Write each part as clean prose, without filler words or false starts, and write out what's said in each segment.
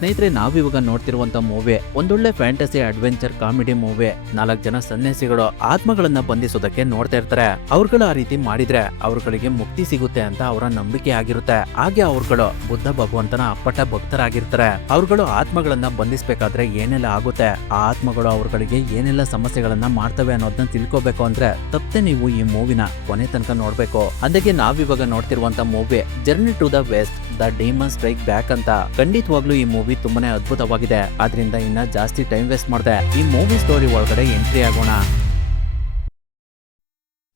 ಸ್ನೇಹಿತರೆ, ನಾವಿವಾಗ ನೋಡ್ತಿರುವಂತ ಮೂವಿ ಒಂದೊಳ್ಳೆ ಫ್ಯಾಂಟಸಿ ಅಡ್ವೆಂಚರ್ ಕಾಮಿಡಿ ಮೂವಿ. 4 ಜನ ಸನ್ಯಾಸಿಗಳು ಆತ್ಮಗಳನ್ನ ಬಂಧಿಸೋದಕ್ಕೆ ನೋಡ್ತಾ ಇರ್ತಾರೆ. ಅವ್ರುಗಳು ಆ ರೀತಿ ಮಾಡಿದ್ರೆ ಅವ್ರುಗಳಿಗೆ ಮುಕ್ತಿ ಸಿಗುತ್ತೆ ಅಂತ ಅವರ ನಂಬಿಕೆ ಆಗಿರುತ್ತೆ. ಹಾಗೆ ಅವ್ರುಗಳು ಬುದ್ಧ ಭಗವಂತನ ಅಪ್ಪಟ ಭಕ್ತರಾಗಿರ್ತಾರೆ. ಅವ್ರುಗಳು ಆತ್ಮಗಳನ್ನ ಬಂಧಿಸಬೇಕಾದ್ರೆ ಏನೆಲ್ಲ ಆಗುತ್ತೆ, ಆ ಆತ್ಮಗಳು ಅವ್ರುಗಳಿಗೆ ಏನೆಲ್ಲ ಸಮಸ್ಯೆಗಳನ್ನ ಮಾಡ್ತವೆ ಅನ್ನೋದನ್ನ ತಿಳ್ಕೋಬೇಕು ಅಂದ್ರೆ ತಪ್ಪದೆ ನೀವು ಈ ಮೂವಿನ ಕೊನೆ ತನಕ ನೋಡ್ಬೇಕು. ಅದಕ್ಕೆ ನಾವಿವಾಗ ನೋಡ್ತಿರುವಂತ movie journey to the west the demon strike back ಅಂತ. ಖಂಡಿತವಾಗ್ಲೂ ಈ ಮೂವಿ ತುಂಬಾನೇ ಅದ್ಭುತವಾಗಿದೆ. ಆದ್ರಿಂದ ಇನ್ನ ಜಾಸ್ತಿ ಟೈಮ್ ವೇಸ್ಟ್ ಮಾಡದೆ ಈ ಮೂವಿ ಸ್ಟೋರಿ ಒಳಗಡೆ ಎಂಟ್ರಿ ಆಗೋಣ.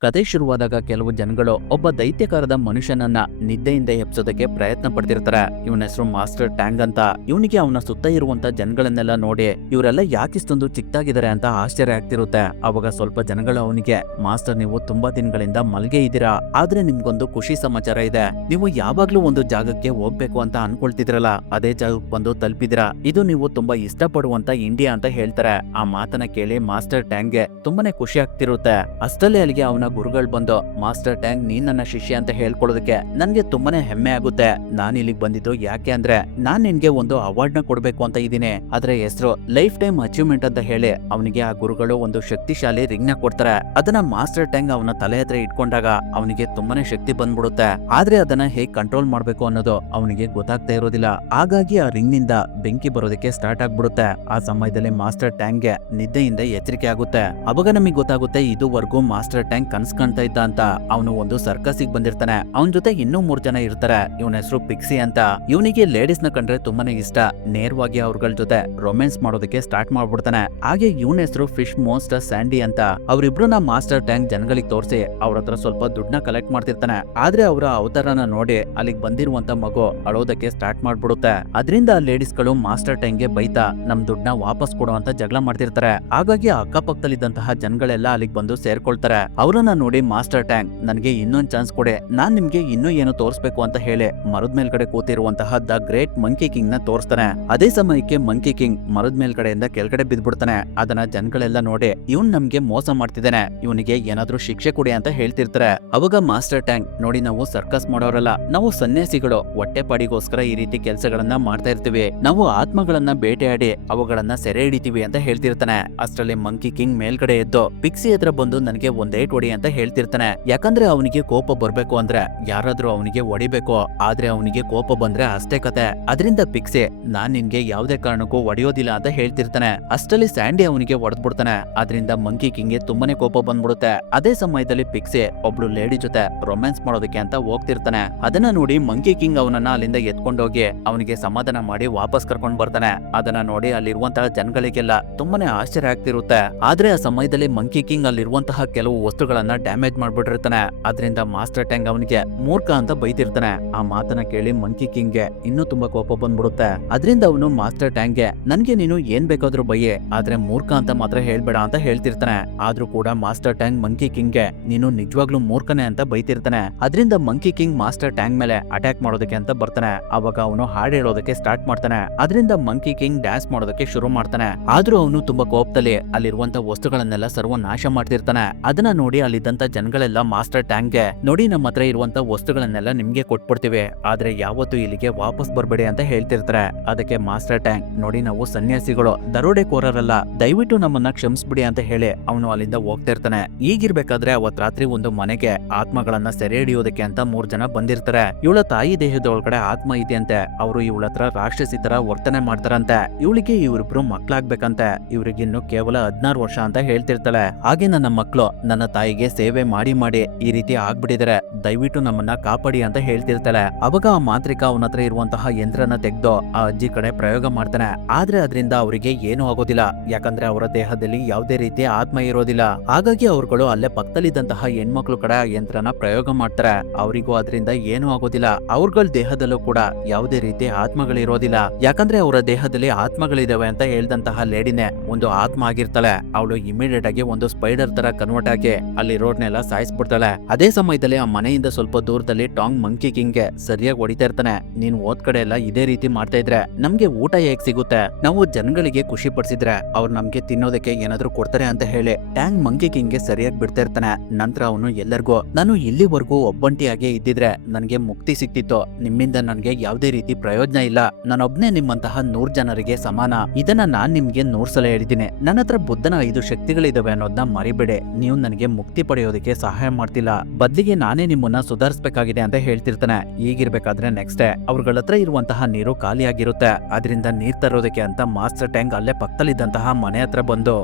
ಕತೆ ಶುರುವಾದಾಗ ಕೆಲವು ಜನಗಳು ಒಬ್ಬ ದೈತ್ಯಕಾರದ ಮನುಷ್ಯನನ್ನ ನಿದ್ದೆಯಿಂದ ಎಬ್ಸೋದಕ್ಕೆ ಪ್ರಯತ್ನ ಪಡ್ತಿರ್ತಾರೆ. ಇವನ ಹೆಸರು ಮಾಸ್ಟರ್ ಟ್ಯಾಂಗ್ ಅಂತ. ಇವನಿಗೆ ಅವನ ಸುತ್ತ ಇರುವಂತ ಜನಗಳನ್ನೆಲ್ಲ ನೋಡಿ ಇವರೆಲ್ಲ ಯಾಕಿಷ್ಟೊಂದು ಚಿಕ್ಕದಾಗಿದ್ದಾರೆ ಅಂತ ಆಶ್ಚರ್ಯ ಆಗ್ತಿರುತ್ತೆ. ಅವಾಗ ಸ್ವಲ್ಪ ಜನಗಳು ಅವನಿಗೆ, ಮಾಸ್ಟರ್ ನೀವು ತುಂಬಾ ದಿನಗಳಿಂದ ಮಲ್ಗೆ ಇದ್ದೀರಾ, ಆದ್ರೆ ನಿಮ್ಗೊಂದು ಖುಷಿ ಸಮಾಚಾರ ಇದೆ. ನೀವು ಯಾವಾಗ್ಲೂ ಒಂದು ಜಾಗಕ್ಕೆ ಹೋಗ್ಬೇಕು ಅಂತ ಅನ್ಕೊಳ್ತಿದ್ರಲ್ಲ, ಅದೇ ಜಾಗಕ್ಕೆ ಬಂದು ತಲುಪಿದಿರಾ. ಇದು ನೀವು ತುಂಬಾ ಇಷ್ಟಪಡುವಂತ ಇಂಡಿಯಾ ಅಂತ ಹೇಳ್ತಾರೆ. ಆ ಮಾತನ್ನ ಕೇಳಿ ಮಾಸ್ಟರ್ ಟ್ಯಾಂಗ್ಗೆ ತುಂಬಾನೇ ಖುಷಿ ಆಗ್ತಿರುತ್ತೆ. ಅಷ್ಟಲ್ಲೇ ಅಲ್ಲಿಗೆ ಅವನ ಗುರುಗಳು ಬಂದು, ಮಾಸ್ಟರ್ ಟ್ಯಾಂಗ್ ನೀನ್ ನನ್ನ ಶಿಷ್ಯ ಅಂತ ಹೇಳ್ಕೊಳ್ಳೋದಕ್ಕೆ ನನ್ಗೆ ತುಂಬಾನೇ ಹೆಮ್ಮೆ ಆಗುತ್ತೆ. ನಾನ್ ಇಲ್ಲಿಗೆ ಬಂದಿದ್ದು ಯಾಕೆ ಅಂದ್ರೆ ನಾನ್ ನಿನ್ಗೆ ಒಂದು ಅವಾರ್ಡ್ ನ ಕೊಡ್ಬೇಕು ಅಂತ ಇದೀನಿ. ಅದ್ರ ಹೆಸರು ಲೈಫ್ ಟೈಮ್ ಅಚೀವ್ಮೆಂಟ್ ಅಂತ ಹೇಳಿ ಅವನಿಗೆ ಆ ಗುರುಗಳು ಒಂದು ಶಕ್ತಿಶಾಲಿ ರಿಂಗ್ ನ ಕೊಡ್ತಾರೆ. ಅದನ್ನ ಮಾಸ್ಟರ್ ಟ್ಯಾಂಗ್ ಅವನ ತಲೆ ಹತ್ರ ಇಟ್ಕೊಂಡಾಗ ಅವನಿಗೆ ತುಂಬಾನೇ ಶಕ್ತಿ ಬಂದ್ಬಿಡುತ್ತೆ. ಆದ್ರೆ ಅದನ್ನ ಹೇಗ್ ಕಂಟ್ರೋಲ್ ಮಾಡ್ಬೇಕು ಅನ್ನೋದು ಅವನಿಗೆ ಗೊತ್ತಾಗ್ತಾ ಇರೋದಿಲ್ಲ. ಹಾಗಾಗಿ ಆ ರಿಂಗ್ ನಿಂದ ಬೆಂಕಿ ಬರೋದಕ್ಕೆ ಸ್ಟಾರ್ಟ್ ಆಗ್ಬಿಡುತ್ತೆ. ಆ ಸಮಯದಲ್ಲಿ ಮಾಸ್ಟರ್ ಟ್ಯಾಂಗ್ಗೆ ನಿದ್ದೆಯಿಂದ ಎಚ್ಚರಿಕೆ ಆಗುತ್ತೆ. ಅವಾಗ ನಮಗೆ ಗೊತ್ತಾಗುತ್ತೆ ಇದುವರೆಗೂ ಮಾಸ್ಟರ್ ಟ್ಯಾಂಗ್ ಕನ್ಸ್ ಕಾಣ್ತಾ ಇದ್ದ ಅಂತ. ಅವನು ಒಂದು ಸರ್ಕಸ್ಗೆ ಬಂದಿರ್ತಾನೆ. ಅವನ ಜೊತೆ ಇನ್ನೂ 3 ಜನ ಇರ್ತಾರೆ. ಇವನ ಹೆಸರು ಪಿಕ್ಸಿ ಅಂತ. ಇವನಿಗೆ ಲೇಡೀಸ್ ನ ಕಂಡ್ರೆ ತುಂಬಾನೇ ಇಷ್ಟ. ನೇರವಾಗಿ ಅವ್ರಗಳ ಜೊತೆ ರೊಮ್ಯಾನ್ಸ್ ಮಾಡೋದಕ್ಕೆ ಸ್ಟಾರ್ಟ್ ಮಾಡ್ಬಿಡ್ತಾನೆ. ಹಾಗೆ ಇವನ ಹೆಸರು ಫಿಶ್ ಮೋನ್ಸ್ಟರ್ ಸ್ಯಾಂಡಿ ಅಂತ. ಅವ್ರಿಬ್ರನ್ನ ಮಾಸ್ಟರ್ ಟ್ಯಾಂಕ್ ಜನಗಳಿಗೆ ತೋರಿಸಿ ಅವ್ರ ಹತ್ರ ಸ್ವಲ್ಪ ದುಡ್ಡನ್ನ ಕಲೆಕ್ಟ್ ಮಾಡ್ತಿರ್ತಾನೆ. ಆದ್ರೆ ಅವರ ಅವತಾರನ ನೋಡಿ ಅಲ್ಲಿಗೆ ಬಂದಿರುವಂತ ಮಗು ಅಳೋದಕ್ಕೆ ಸ್ಟಾರ್ಟ್ ಮಾಡ್ಬಿಡುತ್ತೆ. ಅದರಿಂದ ಲೇಡೀಸ್ ಗಳು ಮಾಸ್ಟರ್ ಟ್ಯಾಂಕ್ಗೆ ಬೈತಾ ನಮ್ ದುಡ್ಡನ್ನ ವಾಪಸ್ ಕೊಡೋ ಅಂತ ಜಗಳ ಮಾಡ್ತಿರ್ತಾರೆ. ಹಾಗಾಗಿ ಅಕ್ಕಪಕ್ಕದಲ್ಲಿದ್ದಂತಹ ಜನಗಳೆಲ್ಲ ಅಲ್ಲಿಗೆ ಬಂದು ಸೇರ್ಕೊಳ್ತಾರೆ. ಅವರನ್ನ ನೋಡಿ ಮಾಸ್ಟರ್ ಟ್ಯಾಂಕ್ ನನಗೆ ಇನ್ನೊಂದು ಚಾನ್ಸ್ ಕೊಡೆ, ನಾನ್ ನಿಮ್ಗೆ ಇನ್ನೂ ಏನು ತೋರಿಸ್ಬೇಕು ಅಂತ ಹೇಳಿ ಮರದ ಮೇಲ್ಗಡೆ ಕೂತಿರುವಂತಹ ದ ಗ್ರೇಟ್ ಮಂಕಿ ಕಿಂಗ್ ನ ತೋರಿಸ್ತಾನೆ. ಅದೇ ಸಮಯಕ್ಕೆ ಮಂಕಿ ಕಿಂಗ್ ಮರದ ಮೇಲ್ಗಡೆಯಿಂದ ಕೆಳಗಡೆ ಬಿದ್ಬಿಡ್ತಾನೆ. ಅದನ್ನ ಜನಗಳೆಲ್ಲ ನೋಡಿ ಇವನ್ ನಮ್ಗೆ ಮೋಸ ಮಾಡ್ತಿದ್ದಾನೆ, ಇವನಿಗೆ ಏನಾದ್ರೂ ಶಿಕ್ಷೆ ಕೊಡಿ ಅಂತ ಹೇಳ್ತಿರ್ತಾರೆ. ಅವಾಗ ಮಾಸ್ಟರ್ ಟ್ಯಾಂಕ್, ನೋಡಿ ನಾವು ಸರ್ಕಸ್ ಮಾಡೋರಲ್ಲ, ನಾವು ಸನ್ಯಾಸಿಗಳು. ಹೊಟ್ಟೆಪಾಡಿಗೋಸ್ಕರ ಈ ರೀತಿ ಕೆಲಸಗಳನ್ನ ಮಾಡ್ತಾ ಇರ್ತೀವಿ. ನಾವು ಆತ್ಮಗಳನ್ನ ಬೇಟೆಯಾಡಿ ಅವುಗಳನ್ನ ಸೆರೆ ಹಿಡಿತೀವಿ ಅಂತ ಹೇಳ್ತಿರ್ತಾನೆ. ಅಷ್ಟರಲ್ಲಿ ಮಂಕಿ ಕಿಂಗ್ ಮೇಲ್ಗಡೆ ಎದ್ದು ಪಿಕ್ಸಿ ಹತ್ರ ಬಂದು ನನಗೆ ಒಂದ್ ಏಟ್ ಹೊಡಿ ಅಂತ ಹೇಳ್ತಿರ್ತಾನೆ. ಯಾಕಂದ್ರೆ ಅವನಿಗೆ ಕೋಪ ಬರ್ಬೇಕು ಅಂದ್ರೆ ಯಾರಾದ್ರೂ ಅವನಿಗೆ ಹೊಡಿಬೇಕು. ಆದ್ರೆ ಅವನಿಗೆ ಕೋಪ ಬಂದ್ರೆ ಅಷ್ಟೇ ಕತೆ. ಅದರಿಂದ ಪಿಕ್ಸಿ, ನಾನ್ ನಿನ್ಗೆ ಯಾವ್ದೇ ಕಾರಣಕ್ಕೂ ಹೊಡೆಯೋದಿಲ್ಲ ಅಂತ ಹೇಳ್ತಿರ್ತಾನೆ. ಅಷ್ಟರಲ್ಲಿ ಸ್ಯಾಂಡಿ ಅವನಿಗೆ ಹೊಡೆದ್ಬಿಡ್ತಾನೆ. ಅದರಿಂದ ಮಂಕಿ ಕಿಂಗ್ಗೆ ತುಂಬಾನೇ ಕೋಪ ಬಂದ್ಬಿಡುತ್ತೆ. ಅದೇ ಸಮಯದಲ್ಲಿ ಪಿಕ್ಸಿ ಒಬ್ಳು ಲೇಡಿ ಜೊತೆ ರೊಮ್ಯಾನ್ಸ್ ಮಾಡೋದಕ್ಕೆ ಅಂತ ಹೋಗ್ತಿರ್ತಾನೆ. ಅದನ್ನ ನೋಡಿ ಮಂಕಿ ಕಿಂಗ್ ಅವನನ್ನ ಅಲ್ಲಿಂದ ಎತ್ಕೊಂಡೋಗಿ ಅವನಿಗೆ ಸಮಾಧಾನ ಮಾಡಿ ವಾಪಸ್ ಕರ್ಕೊಂಡ್ ಬರ್ತಾನೆ. ಅದನ್ನ ನೋಡಿ ಅಲ್ಲಿರುವಂತಹ ಜನಗಳಿಗೆಲ್ಲ ತುಂಬಾನೇ ಆಶ್ಚರ್ಯ ಆಗ್ತಿರುತ್ತೆ. ಆದ್ರೆ ಆ ಸಮಯದಲ್ಲಿ ಮಂಕಿ ಕಿಂಗ್ ಅಲ್ಲಿರುವಂತಹ ಕೆಲವು ವಸ್ತುಗಳನ್ನ ಡ್ಯಾಮೇಜ್ ಮಾಡ್ಬಿಟ್ಟಿರ್ತಾನೆ. ಅದರಿಂದ ಮಾಸ್ಟರ್ ಟ್ಯಾಂಗ್ ಅವನಿಗೆ ಮೂರ್ಖ ಅಂತ ಬೈತಿರ್ತಾನೆ. ಆ ಮಾತನ್ನ ಕೇಳಿ ಮಂಕಿ ಕಿಂಗ್ಗೆ ಇನ್ನೂ ತುಂಬಾ ಕೋಪ ಬಂದ್ಬಿಡುತ್ತೆ. ಅದರಿಂದ ಅವನು ಮಾಸ್ಟರ್ ಟ್ಯಾಂಗ್ಗೆ ನನ್ಗೆ ನೀನು ಏನ್ ಬೇಕಾದ್ರೂ ಬೈಯೆ, ಆದ್ರೆ ಮೂರ್ಖ ಅಂತ ಮಾತ್ರ ಹೇಳ್ಬೇಡ ಅಂತ ಹೇಳ್ತಿರ್ತಾನೆ. ಆದ್ರೂ ಕೂಡ ಮಾಸ್ಟರ್ ಟ್ಯಾಂಗ್ ಮಂಕಿ ಕಿಂಗ್ಗೆ ನೀನು ನಿಜವಾಗ್ಲೂ ಮೂರ್ಖನೆ ಅಂತ ಬೈತಿರ್ತಾನೆ. ಅದರಿಂದ ಮಂಕಿ ಕಿಂಗ್ ಮಾಸ್ಟರ್ ಟ್ಯಾಂಗ್ ಮೇಲೆ ಅಟ್ಯಾಕ್ ಮಾಡೋದಕ್ಕೆ ಅಂತ ಬರ್ತಾನೆ. ಅವಾಗ ಅವನು ಹಾಡು ಹೇಳೋದಕ್ಕೆ ಸ್ಟಾರ್ಟ್ ಮಾಡ್ತಾನೆ. ಅದರಿಂದ ಮಂಕಿ ಕಿಂಗ್ ಡ್ಯಾನ್ಸ್ ಮಾಡೋದಕ್ಕೆ ಶುರು ಮಾಡ್ತಾನೆ. ಆದ್ರೂ ಅವನು ತುಂಬಾ ಕೋಪದಲ್ಲಿ ಅಲ್ಲಿರುವಂತ ವಸ್ತುಗಳನ್ನೆಲ್ಲ ಸರ್ವನಾಶ ಮಾಡ್ತಿರ್ತಾನೆ. ಅದನ್ನ ನೋಡಿ ಅಲ್ಲಿದ್ದಂತ ಜನಗಳೆಲ್ಲ ಮಾಸ್ಟರ್ ಟ್ಯಾಂಕ್ಗೆ, ನೋಡಿ ನಮ್ಮ ಹತ್ರ ಇರುವಂತ ವಸ್ತುಗಳನ್ನೆಲ್ಲ ನಿಮ್ಗೆ ಕೊಟ್ಬಿಡ್ತೀವಿ, ಆದ್ರೆ ಯಾವತ್ತೂ ಇಲ್ಲಿಗೆ ವಾಪಸ್ ಬರ್ಬೇಡಿ ಅಂತ ಹೇಳ್ತಿರ್ತಾರೆ. ಅದಕ್ಕೆ ಮಾಸ್ಟರ್ ಟ್ಯಾಂಕ್, ನೋಡಿ ನಾವು ಸನ್ಯಾಸಿಗಳು, ದರೋಡೆಕೋರರಲ್ಲ, ದಯವಿಟ್ಟು ನಮ್ಮನ್ನ ಕ್ಷಮಿಸ್ಬಿಡಿ ಅಂತ ಹೇಳಿ ಅವನು ಅಲ್ಲಿಂದ ಹೋಗ್ತಾ ಇರ್ತಾನೆ. ಈಗಿರ್ಬೇಕಾದ್ರೆ ಅವತ್ ರಾತ್ರಿ ಒಂದು ಮನೆಗೆ ಆತ್ಮಗಳನ್ನ ಸೆರೆ ಹಿಡಿಯೋದಕ್ಕೆ ಅಂತ 3 ಜನ ಬಂದಿರ್ತಾರೆ. ಇವಳ ತಾಯಿ ದೇಹದೊಳಗಡೆ ಆತ್ಮ ಇದೆಯಂತೆ. ಅವರು ಇವಳ ಹತ್ರ ರಾಕ್ಷಸಿ ತರ ವರ್ತನೆ ಮಾಡ್ತಾರಂತೆ. ಇವಳಿಗೆ ಇವರಿಬ್ರು ಮಕ್ಳಾಗ್ಬೇಕಂತೆ. ಇವ್ರಿಗಿನ್ನು ಕೇವಲ 16 ವರ್ಷ ಅಂತ ಹೇಳ್ತಿರ್ತಾಳೆ. ಹಾಗೆ ನನ್ನ ಮಕ್ಳು ನನ್ನ ತಾಯಿಗೆ ಸೇವೆ ಮಾಡಿ ಮಾಡಿ ಈ ರೀತಿ ಆಗ್ಬಿಟ್ಟಿದ್ದಾರೆ, ದಯವಿಟ್ಟು ನಮ್ಮನ್ನ ಕಾಪಾಡಿ ಅಂತ ಹೇಳ್ತಿರ್ತಾಳೆ. ಅವಾಗ ಆ ಮಾಂತ್ರಿಕ ಅವನ ಹತ್ರ ಇರುವಂತಹ ಯಂತ್ರನ ತೆಗೆದು ಆ ಅಜ್ಜಿ ಕಡೆ ಪ್ರಯೋಗ ಮಾಡ್ತಾನೆ. ಆದ್ರೆ ಅದರಿಂದ ಅವರಿಗೆ ಏನೂ ಆಗೋದಿಲ್ಲ. ಯಾಕಂದ್ರೆ ಅವರ ದೇಹದಲ್ಲಿ ಯಾವುದೇ ರೀತಿಯ ಆತ್ಮ ಇರೋದಿಲ್ಲ. ಹಾಗಾಗಿ ಅವ್ರುಗಳು ಅಲ್ಲೇ ಪಕ್ಕದಲ್ಲಿದ್ದಂತಹ ಹೆಣ್ಮಕ್ಳು ಕಡೆ ಆ ಯಂತ್ರನ ಪ್ರಯೋಗ ಮಾಡ್ತಾರೆ. ಅವರಿಗೂ ಅದರಿಂದ ಏನೂ ಆಗೋದಿಲ್ಲ. ಅವ್ರಗಳ ದೇಹದಲ್ಲೂ ಕೂಡ ಯಾವುದೇ ರೀತಿ ಆತ್ಮಗಳಿರೋದಿಲ್ಲ. ಯಾಕಂದ್ರೆ ಅವರ ದೇಹದಲ್ಲಿ ಆತ್ಮಗಳಿದಾವೆ ಅಂತ ಹೇಳ್ದಂತಹ ಲೇಡಿನೇ ಒಂದು ಆತ್ಮ ಆಗಿರ್ತಾಳೆ. ಅವಳು ಇಮಿಡಿಯೇಟ್ ಆಗಿ ಒಂದು ಸ್ಪೈಡರ್ ತರ ಕನ್ವರ್ಟ್ ಆಗಿ ಅಲ್ಲಿ ಅಲ್ಲಿರೋರ್ನೆಲ್ಲ ಸಾಯಿಸ್ಬಿಡ್ತಾಳೆ. ಅದೇ ಸಮಯದಲ್ಲಿ ಆ ಮನೆಯಿಂದ ಸ್ವಲ್ಪ ದೂರದಲ್ಲಿ ಟಾಂಗ್ ಮಂಕಿ ಕಿಂಗ್ಗೆ ಸರಿಯಾಗಿ ಹೊಡಿತಾ ಇರ್ತಾನೆ. ನೀನ್ ಓದ್ ಕಡೆ ಎಲ್ಲ ಇದೇ ರೀತಿ ಮಾಡ್ತಾ ಇದ್ರೆ ನಮ್ಗೆ ಊಟ ಹೇಗ್ ಸಿಗುತ್ತೆ? ನಾವು ಜನಗಳಿಗೆ ಖುಷಿ ಪಡಿಸಿದ್ರೆ ಅವ್ರು ನಮ್ಗೆ ತಿನ್ನೋದಕ್ಕೆ ಏನಾದ್ರು ಕೊಡ್ತಾರೆ ಅಂತ ಹೇಳಿ ಟ್ಯಾಂಗ್ ಮಂಕಿ ಕಿಂಗ್ಗೆ ಸರಿಯಾಗಿ ಬಿಡ್ತಾ ಇರ್ತಾನೆ. ನಂತರ ಅವನು ಎಲ್ಲರಿಗೂ, ನಾನು ಇಲ್ಲಿವರೆಗೂ ಒಬ್ಬಂಟಿಯಾಗೆ ಇದ್ದಿದ್ರೆ ನನ್ಗೆ ಮುಕ್ತಿ ಸಿಕ್ತಿತ್ತು, ನಿಮ್ಮಿಂದ ನನ್ಗೆ ಯಾವ್ದೇ ರೀತಿ ಪ್ರಯೋಜನ ಇಲ್ಲ, ನಾನೊಬ್ನೇ ನಿಮ್ಮಂತಹ 100 ಜನರಿಗೆ ಸಮಾನ, ಇದನ್ನ ನಾನ್ ನಿಮ್ಗೆ 100 ಸಲ ಹೇಳಿದ್ದೀನಿ. ನನ್ನ ಹತ್ರ ಬುದ್ಧನ 5 ಶಕ್ತಿಗಳಿದಾವೆ ಅನ್ನೋದನ್ನ ಮರಿಬೇಡಿ. ನೀವು ನನಗೆ ಮುಕ್ತಿ ಪಡೆಯೋದಕ್ಕೆ ಸಹಾಯ ಮಾಡ್ತಿಲ್ಲ, ಬದಲಿಗೆ ನಾನೇ ನಿಮ್ಮನ್ನ ಸುಧಾರಿಸಬೇಕಾಗಿದೆ ಅಂತ ಹೇಳ್ತಿರ್ತಾನೆ. ಈಗಿರ್ಬೇಕಾದ್ರೆ ನೆಕ್ಸ್ಟ್ ಡೇ ಅವ್ರಗಳ ಹತ್ರ ಇರುವಂತಹ ನೀರು ಖಾಲಿಯಾಗಿರುತ್ತೆ. ಅದರಿಂದ ನೀರ್ ತರೋದಕ್ಕೆ ಅಂತ ಮಾಸ್ಟರ್ ಟ್ಯಾಂಗ್ ಅಲ್ಲೇ ಪಕ್ಕದಲ್ಲಿದ್ದಂತಹ ಮನೆ ಹತ್ರ ಬಂದು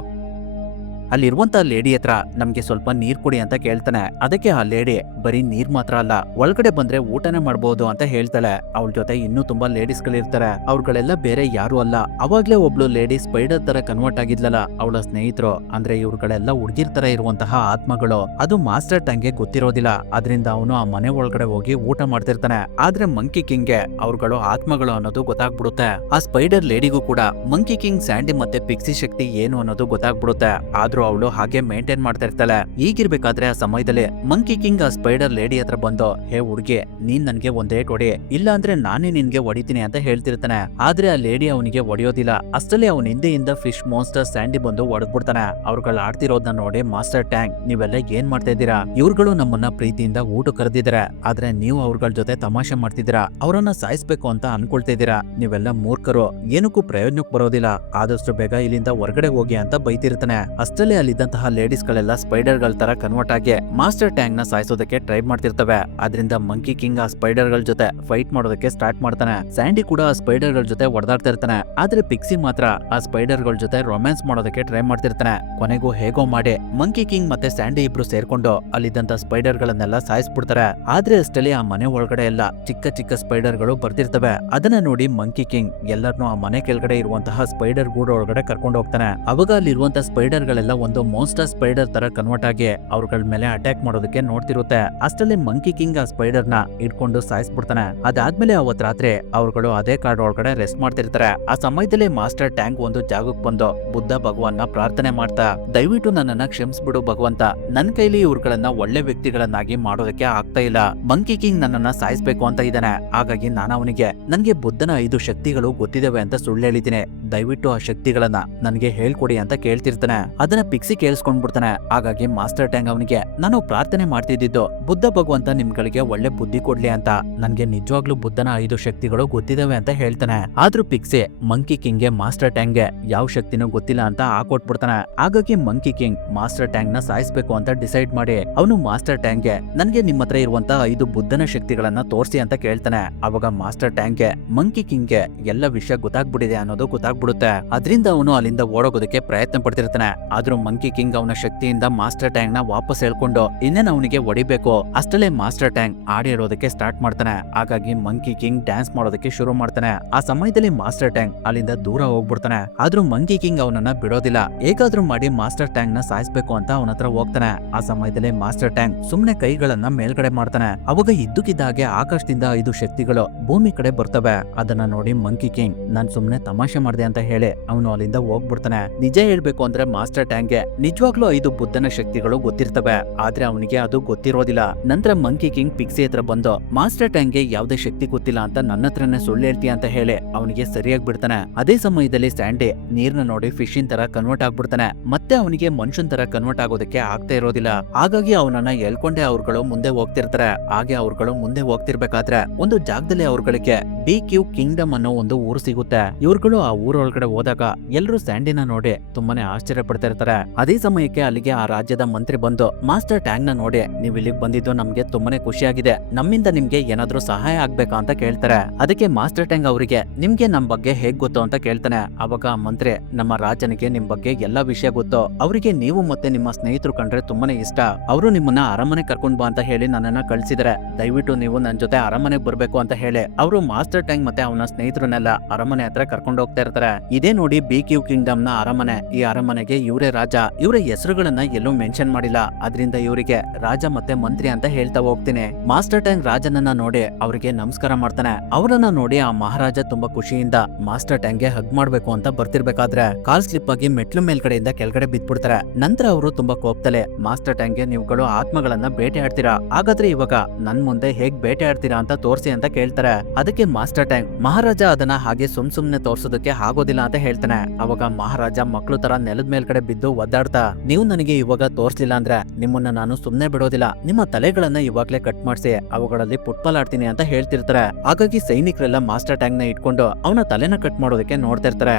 ಅಲ್ಲಿರುವಂತ ಲೇಡಿ ಹತ್ರ ನಮ್ಗೆ ಸ್ವಲ್ಪ ನೀರ್ ಕೊಡಿ ಅಂತ ಕೇಳ್ತಾನೆ. ಅದಕ್ಕೆ ಆ ಲೇಡಿ ಬರೀ ನೀರ್ ಮಾತ್ರ ಅಲ್ಲ, ಒಳಗಡೆ ಬಂದ್ರೆ ಊಟನೇ ಮಾಡ್ಬೋದು ಅಂತ ಹೇಳ್ತಾಳೆ. ಅವಳ ಜೊತೆ ಇನ್ನೂ ತುಂಬಾ ಲೇಡೀಸ್ ಗಳಿರ್ತಾರೆ. ಅವ್ರಗಳೆಲ್ಲ ಬೇರೆ ಯಾರು ಅಲ್ಲ, ಅವಾಗ್ಲೇ ಒಬ್ಳು ಲೇಡಿ ಸ್ಪೈಡರ್ ತರ ಕನ್ವರ್ಟ್ ಆಗಿದ್ಲಲ್ಲ, ಅವಳ ಸ್ನೇಹಿತರು. ಅಂದ್ರೆ ಇವ್ರುಗಳೆಲ್ಲ ಹುಡುಗಿರ್ ತರ ಇರುವಂತಹ ಆತ್ಮಗಳು. ಅದು ಮಾಸ್ಟರ್ ಟ್ಯಾಂಗ್ಗೆ ಗೊತ್ತಿರೋದಿಲ್ಲ. ಅದರಿಂದ ಅವನು ಆ ಮನೆ ಒಳಗಡೆ ಹೋಗಿ ಊಟ ಮಾಡ್ತಿರ್ತಾನೆ. ಆದ್ರೆ ಮಂಕಿ ಕಿಂಗ್ಗೆ ಅವ್ರುಗಳು ಆತ್ಮಗಳು ಅನ್ನೋದು ಗೊತ್ತಾಗ್ಬಿಡುತ್ತೆ. ಆ ಸ್ಪೈಡರ್ ಲೇಡಿಗೂ ಕೂಡ ಮಂಕಿ ಕಿಂಗ್, ಸ್ಯಾಂಡಿ ಮತ್ತೆ ಪಿಕ್ಸಿ ಶಕ್ತಿ ಏನು ಅನ್ನೋದು ಗೊತ್ತಾಗ್ಬಿಡುತ್ತೆ. ಆದ್ರೂ ಅವಳು ಹಾಗೆ ಮೇಂಟೈನ್ ಮಾಡ್ತಾ ಇರ್ತಾಳೆ. ಈಗಿರ್ಬೇಕಾದ್ರೆ ಆ ಸಮಯದಲ್ಲಿ ಮಂಕಿ ಕಿಂಗ್ ಆ ಸ್ಪೈಡರ್ ಲೇಡಿ ಹತ್ರ ಬಂದು, ಹೇ ಹುಡುಗಿ, ನೀನ್ ನನ್ಗೆ ಒಂದ್ ಏಟ್ ಹೊಡಿ, ಇಲ್ಲ ಅಂದ್ರೆ ನಾನೇ ನಿನ್ಗೆ ಹೊಡಿತೀನಿ ಅಂತ ಹೇಳ್ತಿರ್ತಾನೆ. ಆದ್ರೆ ಆ ಲೇಡಿ ಅವನಿಗೆ ಹೊಡೆಯೋದಿಲ್ಲ. ಅಷ್ಟರಲ್ಲಿ ಅವನ ಹಿಂದೆಯಿಂದ ಫಿಶ್ ಮಾನ್ಸ್ಟರ್ ಸ್ಯಾಂಡಿ ಬಂದು ಹೊಡೆದ್ಬಿಡ್ತಾನೆ. ಅವ್ರುಗಳು ಆಡ್ತಿರೋದನ್ನ ನೋಡಿ ಮಾಸ್ಟರ್ ಟ್ಯಾಂಗ್, ನೀವೆಲ್ಲ ಏನ್ ಮಾಡ್ತಾ ಇದ್ದೀರಾ? ಇವ್ರುಗಳು ನಮ್ಮನ್ನ ಪ್ರೀತಿಯಿಂದ ಊಟ ಕರೆದಿದ್ದಾರೆ, ಆದ್ರೆ ನೀವು ಅವ್ರಗಳ ಜೊತೆ ತಮಾಷೆ ಮಾಡ್ತಿದ್ದೀರಾ, ಅವರನ್ನ ಸಾಯಿಸ್ಬೇಕು ಅಂತ ಅನ್ಕೊಳ್ತಾ ಇದ್ದೀರಾ. ನೀವೆಲ್ಲ ಮೂರ್ಖರು, ಏನಕ್ಕೂ ಪ್ರಯೋಜನಕ್ಕೆ ಬರೋದಿಲ್ಲ, ಆದಷ್ಟು ಬೇಗ ಇಲ್ಲಿಂದ ಹೊರಗಡೆ ಹೋಗಿ ಅಂತ ಬೈತಿರ್ತಾನೆ. ಅಷ್ಟರಲ್ಲಿ ಅಲ್ಲಿದ್ದಂತಹ ಲೇಡೀಸ್ ಗಳೆಲ್ಲ ಸ್ಪೈಡರ್ ಗಳ ತರ ಕನ್ವರ್ಟ್ ಆಗಿ ಮಾಸ್ಟರ್ ಟ್ಯಾಂಗ್ ನ ಸಾಯಿಸೋದಕ್ಕೆ ಟ್ರೈ ಮಾಡ್ತಿರ್ತವೆ. ಆದ್ರಿಂದ ಮಂಕಿ ಕಿಂಗ್ ಆ ಸ್ಪೈಡರ್ ಗಳ ಜೊತೆ ಫೈಟ್ ಮಾಡೋದಕ್ಕೆ ಸ್ಟಾರ್ಟ್ ಮಾಡ್ತಾನೆ. ಸ್ಯಾಂಡಿ ಕೂಡ ಆ ಸ್ಪೈಡರ್ ಗಳ ಜೊತೆ ಹೊಡೆದಾಡ್ತಾ ಇರ್ತಾನೆ. ಆದ್ರೆ ಪಿಕ್ಸಿ ಮಾತ್ರ ಆ ಸ್ಪೈಡರ್ ಗಳ ಜೊತೆ ರೊಮ್ಯಾನ್ಸ್ ಮಾಡೋದಕ್ಕೆ ಟ್ರೈ ಮಾಡ್ತಿರ್ತಾನೆ. ಕೊನೆಗೂ ಹೇಗೋ ಮಾಡಿ ಮಂಕಿ ಕಿಂಗ್ ಮತ್ತೆ ಸ್ಯಾಂಡಿ ಇಬ್ರು ಸೇರ್ಕೊಂಡು ಅಲ್ಲಿದ್ದಂತ ಸ್ಪೈಡರ್ ಗಳನ್ನೆಲ್ಲ ಸಾಯಿಸ್ಬಿಡ್ತಾರೆ. ಆದ್ರೆ ಅಷ್ಟರಲ್ಲಿ ಆ ಮನೆ ಒಳಗಡೆ ಎಲ್ಲ ಚಿಕ್ಕ ಚಿಕ್ಕ ಸ್ಪೈಡರ್ ಗಳು ಬರ್ತಿರ್ತವೆ. ಅದನ್ನ ನೋಡಿ ಮಂಕಿ ಕಿಂಗ್ ಎಲ್ಲರನ್ನೂ ಆ ಮನೆ ಕೆಳಗಡೆ ಇರುವಂತಹ ಸ್ಪೈಡರ್ ಗೂಡು ಒಳಗಡೆ ಕರ್ಕೊಂಡು ಹೋಗ್ತಾನೆ. ಅವಾಗ ಅಲ್ಲಿರುವಂತಹ ಸ್ಪೈಡರ್ ಗಳೆಲ್ಲ ಒಂದು ಮಾನ್ಸ್ಟರ್ ಸ್ಪೈಡರ್ ತರ ಕನ್ವರ್ಟ್ ಆಗಿ ಅವ್ರಗಳ ಮೇಲೆ ಅಟ್ಯಾಕ್ ಮಾಡೋದಕ್ಕೆ ನೋಡ್ತಿರುತ್ತೆ. ಅಷ್ಟರಲ್ಲಿ ಮಂಕಿ ಕಿಂಗ್ ಆ ಸ್ಪೈಡರ್ ನ ಇಟ್ಕೊಂಡು ಸಾಯಿಸ್ಬಿಡ್ತಾನೆ. ಅದಾದ್ಮೇಲೆ ಅವತ್ ರಾತ್ರಿ ಅವ್ರುಗಳು ಅದೇ ಕಾಡ್ ಒಳಗಡೆ ರೆಸ್ಟ್ ಮಾಡ್ತಿರ್ತಾರೆ. ಆ ಸಮಯದಲ್ಲಿ ಮಾಸ್ಟರ್ ಟ್ಯಾಂಕ್ ಒಂದು ಜಾಗಕ್ಕೆ ಬಂದು ಬುದ್ಧ ಭಗವಾನ್ನ ಪ್ರಾರ್ಥನೆ ಮಾಡ್ತಾ, ದಯವಿಟ್ಟು ನನ್ನನ್ನ ಕ್ಷಮಿಸ್ಬಿಡು ಭಗವಂತ, ನನ್ ಕೈಲಿ ಇವ್ರುಗಳನ್ನ ಒಳ್ಳೆ ವ್ಯಕ್ತಿಗಳನ್ನಾಗಿ ಮಾಡೋದಕ್ಕೆ ಆಗ್ತಾ ಇಲ್ಲ. ಮಂಕಿ ಕಿಂಗ್ ನನ್ನನ್ನ ಸಾಯಿಸ್ಬೇಕು ಅಂತ ಇದ್ದಾನೆ. ಹಾಗಾಗಿ ನಾನು ಅವನಿಗೆ ನನ್ಗೆ ಬುದ್ಧನ 5 ಶಕ್ತಿಗಳು ಗೊತ್ತಿದಾವೆ ಅಂತ ಸುಳ್ಳು ಹೇಳಿದ್ದೀನಿ, ದಯವಿಟ್ಟು ಆ ಶಕ್ತಿಗಳನ್ನ ನನ್ಗೆ ಹೇಳ್ಕೊಡಿ ಅಂತ ಕೇಳ್ತಿರ್ತಾನೆ. ಅದನ್ನ ಪಿಕ್ಸಿ ಕೇಳಿಸ್ಕೊಂಡ್ಬಿಡ್ತಾನೆ. ಹಾಗಾಗಿ ಮಾಸ್ಟರ್ ಟ್ಯಾಂಗ್ ಅವನಿಗೆ, ನಾನು ಪ್ರಾರ್ಥನೆ ಮಾಡ್ತಿದ್ದು ಬುದ್ಧ ಭಗವಂತ ನಿಮ್ಗಳಿಗೆ ಒಳ್ಳೆ ಬುದ್ಧಿ ಕೊಡ್ಲಿ ಅಂತ, ನನ್ಗೆ ನಿಜವಾಗ್ಲೂ ಬುದ್ಧನ 5 ಶಕ್ತಿಗಳು ಗೊತ್ತಿದಾವೆ ಅಂತ ಹೇಳ್ತಾನೆ. ಆದ್ರೂ ಪಿಕ್ಸಿ ಮಂಕಿ ಕಿಂಗ್ಗೆ ಮಾಸ್ಟರ್ ಟ್ಯಾಂಗ್ಗೆ ಯಾವ ಶಕ್ತಿನೂ ಗೊತ್ತಿಲ್ಲ ಅಂತ ಹಾಕೊಟ್ಬಿಡ್ತಾನೆ. ಹಾಗಾಗಿ ಮಂಕಿ ಕಿಂಗ್ ಮಾಸ್ಟರ್ ಟ್ಯಾಂಗ್ ನ ಸಾಯಿಸ್ಬೇಕು ಅಂತ ಡಿಸೈಡ್ ಮಾಡಿ ಅವನು ಮಾಸ್ಟರ್ ಟ್ಯಾಂಗ್ಗೆ ನನ್ಗೆ ನಿಮ್ಮ ಹತ್ರ ಇರುವಂತ 5 ಬುದ್ಧನ ಶಕ್ತಿಗಳನ್ನ ತೋರಿಸಿ ಅಂತ ಕೇಳ್ತಾನೆ. ಅವಾಗ ಮಾಸ್ಟರ್ ಟ್ಯಾಂಗ್ಗೆ ಮಂಕಿ ಕಿಂಗ್ಗೆ ಎಲ್ಲ ವಿಷಯ ಗೊತ್ತಾಗ್ಬಿಟ್ಟಿದೆ ಅನ್ನೋದು ಗೊತ್ತಾಗ್ಬಿಡುತ್ತೆ. ಅದರಿಂದ ಅವನು ಅಲ್ಲಿಂದ ಓಡೋಗೋದಕ್ಕೆ ಪ್ರಯತ್ನ ಪಡ್ತಿರ್ತಾನೆ. ಆದ್ರೂ ಮಂಕಿ ಕಿಂಗ್ ಅವನ ಶಕ್ತಿಯಿಂದ ಮಾಸ್ಟರ್ ಟ್ಯಾಂಗ್ ನ ವಾಪಸ್ ಹೇಳ್ಕೊಂಡು ಇನ್ನೇನು ಅವನಿಗೆ ಹೊಡಿಬೇಕು. ಅಷ್ಟಲ್ಲೇ ಮಾಸ್ಟರ್ ಟ್ಯಾಂಗ್ ಆಡಿರೋದಕ್ಕೆ ಸ್ಟಾರ್ಟ್ ಮಾಡ್ತಾನೆ. ಹಾಗಾಗಿ ಮಂಕಿ ಕಿಂಗ್ ಡ್ಯಾನ್ಸ್ ಮಾಡೋದಕ್ಕೆ ಶುರು ಮಾಡ್ತಾನೆ. ಆ ಸಮಯದಲ್ಲಿ ಮಾಸ್ಟರ್ ಟ್ಯಾಂಗ್ ಅಲ್ಲಿಂದ ದೂರ ಹೋಗ್ಬಿಡ್ತಾನೆ. ಆದ್ರೂ ಮಂಕಿ ಕಿಂಗ್ ಅವನನ್ನ ಬಿಡೋದಿಲ್ಲ. ಹೇಗಾದ್ರೂ ಮಾಡಿ ಮಾಸ್ಟರ್ ಟ್ಯಾಂಗ್ ನ ಸಾಯಿಸ್ಬೇಕು ಅಂತ ಅವನ ಹತ್ರ ಹೋಗ್ತಾನೆ. ಆ ಸಮಯದಲ್ಲಿ ಮಾಸ್ಟರ್ ಟ್ಯಾಂಗ್ ಸುಮ್ನೆ ಕೈಗಳನ್ನ ಮೇಲ್ಗಡೆ ಮಾಡ್ತಾನೆ. ಅವಾಗ ಇದ್ದಕ್ಕಿದ್ದಾಗೆ ಆಕಾಶದಿಂದ 5 ಶಕ್ತಿಗಳು ಭೂಮಿ ಕಡೆ ಬರ್ತವೆ. ಅದನ್ನ ನೋಡಿ ಮಂಕಿ ಕಿಂಗ್, ನಾನ್ ಸುಮ್ನೆ ತಮಾಷೆ ಮಾಡ್ದೆ ಅಂತ ಹೇಳಿ ಅವನು ಅಲ್ಲಿಂದ ಹೋಗ್ಬಿಡ್ತಾನೆ. ನಿಜ ಹೇಳ್ಬೇಕು ಅಂದ್ರೆ ಮಾಸ್ಟರ್ ಟ್ಯಾಂಗ್ಗೆ ನಿಜವಾಗ್ಲೂ 5 ಬುದ್ಧನ ಶಕ್ತಿಗಳು ಗೊತ್ತಿರ್ತವೆ, ಆದ್ರೆ ಅವನಿಗೆ ಅದು ಗೊತ್ತಿರೋದಿಲ್ಲ. ನಂತರ ಮಂಕಿ ಕಿಂಗ್ ಪಿಕ್ಸಿ ಹತ್ರ ಬಂದು, ಮಾಸ್ಟರ್ ಟ್ಯಾಂಗ್ಗೆ ಯಾವ್ದೇ ಶಕ್ತಿ ಗೊತ್ತಿಲ್ಲ ಅಂತ ನನ್ನ ಹತ್ರನೇ ಸುಳ್ಳು ಹೇಳ್ತೀಯ ಅಂತ ಹೇಳಿ ಅವನಿಗೆ ಸರಿಯಾಗಿ ಬಿಡ್ತಾನೆ. ಅದೇ ಸಮಯದಲ್ಲಿ ಸ್ಯಾಂಡಿ ನೀರ್ನ ನೋಡಿ ಫಿಶಿನ್ ತರ ಕನ್ವರ್ಟ್ ಆಗ್ಬಿಡ್ತಾನೆ. ಮತ್ತೆ ಅವನಿಗೆ ಮನುಷ್ಯನ್ ತರ ಕನ್ವರ್ಟ್ ಆಗೋದಕ್ಕೆ ಆಗ್ತಾ ಇರೋದಿಲ್ಲ. ಹಾಗಾಗಿ ಅವನನ್ನ ಎಳ್ಕೊಂಡೆ ಅವ್ರುಗಳು ಮುಂದೆ ಹೋಗ್ತಿರ್ತಾರೆ. ಹಾಗೆ ಅವ್ರುಗಳು ಮುಂದೆ ಹೋಗ್ತಿರ್ಬೇಕಾದ್ರೆ ಒಂದು ಜಾಗದಲ್ಲಿ ಅವ್ರುಗಳಿಗೆ BQ ಕಿಂಗ್ಡಮ್ ಅನ್ನೋ ಒಂದು ಊರು ಸಿಗುತ್ತೆ. ಇವ್ರುಗಳು ಆ ಊರೊಳಗಡೆ ಹೋದಾಗ ಎಲ್ಲರೂ ಸ್ಯಾಂಡಿನ ನೋಡಿ ತುಂಬಾನೇ ಆಶ್ಚರ್ಯ ಪಡ್ತಾ ಇರ್ತಾರೆ. ಅದೇ ಸಮಯಕ್ಕೆ ಅಲ್ಲಿಗೆ ಆ ರಾಜ್ಯದ ಮಂತ್ರಿ ಬಂದು ಮಾಸ್ಟರ್ ಟ್ಯಾಂಗ್ ನ ನೋಡಿ, ನೀವು ಇಲ್ಲಿಗೆ ಬಂದಿದ್ದು ನಮ್ಗೆ ತುಂಬಾನೇ ಖುಷಿಯಾಗಿದೆ, ನಮ್ಮಿಂದ ನಿಮ್ಗೆ ಏನಾದ್ರೂ ಸಹಾಯ ಆಗ್ಬೇಕಾ ಅಂತ ಕೇಳ್ತಾರೆ. ಅದಕ್ಕೆ ಮಾಸ್ಟರ್ ಟ್ಯಾಂಗ್ ಅವರಿಗೆ ನಿಮ್ಗೆ ನಮ್ ಬಗ್ಗೆ ಹೇಗ್ ಗೊತ್ತು ಅಂತ ಕೇಳ್ತಾನೆ. ಅವಾಗ ಆ ಮಂತ್ರಿ, ನಮ್ಮ ರಾಜನಿಗೆ ನಿಮ್ ಬಗ್ಗೆ ಎಲ್ಲಾ ವಿಷಯ ಗೊತ್ತು, ಅವರಿಗೆ ನೀವು ಮತ್ತೆ ನಿಮ್ಮ ಸ್ನೇಹಿತರು ಕಂಡ್ರೆ ತುಂಬಾನೇ ಇಷ್ಟ, ಅವರು ನಿಮ್ಮನ್ನ ಅರಮನೆ ಕರ್ಕೊಂಡ್ ಬಾ ಅಂತ ಹೇಳಿ ನನ್ನನ್ನ ಕಳ್ಸಿದ್ರೆ, ದಯವಿಟ್ಟು ನೀವು ನನ್ ಜೊತೆ ಅರಮನೆಗೆ ಬರ್ಬೇಕು ಅಂತ ಹೇಳಿ ಅವರು ಮಾಸ್ಟರ್ ಟ್ಯಾಂಗ್ ಮತ್ತೆ ಅವನ ಸ್ನೇಹಿತರನ್ನೆಲ್ಲ ಅರಮನೆ ಹತ್ರ ಕರ್ಕೊಂಡು ಹೋಗ್ತಾ ಇರ್ತಾರೆ. ಇದೇ ನೋಡಿ BQ ಕಿಂಗ್ಡಮ್ ನ ಅರಮನೆ. ಈ ಅರಮನೆಗೆ ಇವರೇ ರಾಜ ಇವರ ಹೆಸರುಗಳನ್ನ ಎಲ್ಲೂ ಮೆನ್ಷನ್ ಮಾಡಿಲ್ಲ, ಅದರಿಂದ ಇವರಿಗೆ ರಾಜ ಮತ್ತೆ ಮಂತ್ರಿ ಅಂತ ಹೇಳ್ತಾ ಹೋಗ್ತೀನಿ. ಮಾಸ್ಟರ್ ಟ್ಯಾಂಗ್ ರಾಜನನ್ನ ನೋಡಿ ಅವರಿಗೆ ನಮಸ್ಕಾರ ಮಾಡ್ತಾನೆ. ಅವರನ್ನ ನೋಡಿ ಆ ಮಹಾರಾಜ ತುಂಬಾ ಖುಷಿಯಿಂದ ಮಾಸ್ಟರ್ ಟ್ಯಾಂಗ್ ಗೆ ಹಗ್ ಮಾಡ್ಬೇಕು ಅಂತ ಬರ್ತಿರ್ಬೇಕಾದ್ರೆ ಕಾಲ್ ಸ್ಲಿಪ್ ಆಗಿ ಮೆಟ್ಲು ಮೇಲ್ಗಡೆಯಿಂದ ಕೆಳಗಡೆ ಬಿದ್ಬಿಡ್ತಾರೆ. ನಂತರ ಅವರು ತುಂಬಾ ಕೋಪ್ತಲೆ ಮಾಸ್ಟರ್ ಟ್ಯಾಂಗ್ ಗೆ ನೀವುಗಳು ಆತ್ಮಗಳನ್ನ ಬೇಟೆ ಆಡ್ತೀರಾ, ಹಾಗಾದ್ರೆ ಇವಾಗ ನನ್ ಮುಂದೆ ಹೇಗ್ ಬೇಟೆ ಆಡ್ತೀರಾ ಅಂತ ತೋರ್ಸಿ ಅಂತ ಕೇಳ್ತಾರೆ. ಅದಕ್ಕೆ ಮಾಸ್ಟರ್ ಟ್ಯಾಂಗ್ ಮಹಾರಾಜ ಅದನ್ನ ಹಾಗೆ ಸುಮ್ನೆ ತೋರ್ಸೋದಕ್ಕೆ ಆಗೋದಿಲ್ಲ ಅಂತ ಹೇಳ್ತಾನೆ. ಅವಾಗ ಮಹಾರಾಜ ಮಕ್ಳು ತರ ನೆಲದ ಮೇಲ್ಗಡೆ ಬಿದ್ದು ಒದ್ದಾಡ್ತಾ, ನೀವು ನನಗೆ ಇವಾಗ ತೋರ್ಸ್ಲಿಲ್ಲ ಅಂದ್ರೆ ನಿಮ್ಮನ್ನ ನಾನು ಸುಮ್ನೆ ಬಿಡೋದಿಲ್ಲ, ನಿಮ್ಮ ತಲೆಗಳನ್ನ ಇವಾಗ್ಲೇ ಕಟ್ ಮಾಡಿಸಿ ಅವುಗಳಲ್ಲಿ ಫುಟ್ಬಾಲ್ ಆಡ್ತೀನಿ ಅಂತ ಹೇಳ್ತಿರ್ತಾರೆ. ಹಾಗಾಗಿ ಸೈನಿಕರೆಲ್ಲ ಮಾಸ್ಟರ್ ಟ್ಯಾಂಗ್ ನ ಇಟ್ಕೊಂಡು ಅವನ ತಲೆನ ಕಟ್ ಮಾಡೋದಕ್ಕೆ ನೋಡ್ತಾ ಇರ್ತಾರೆ.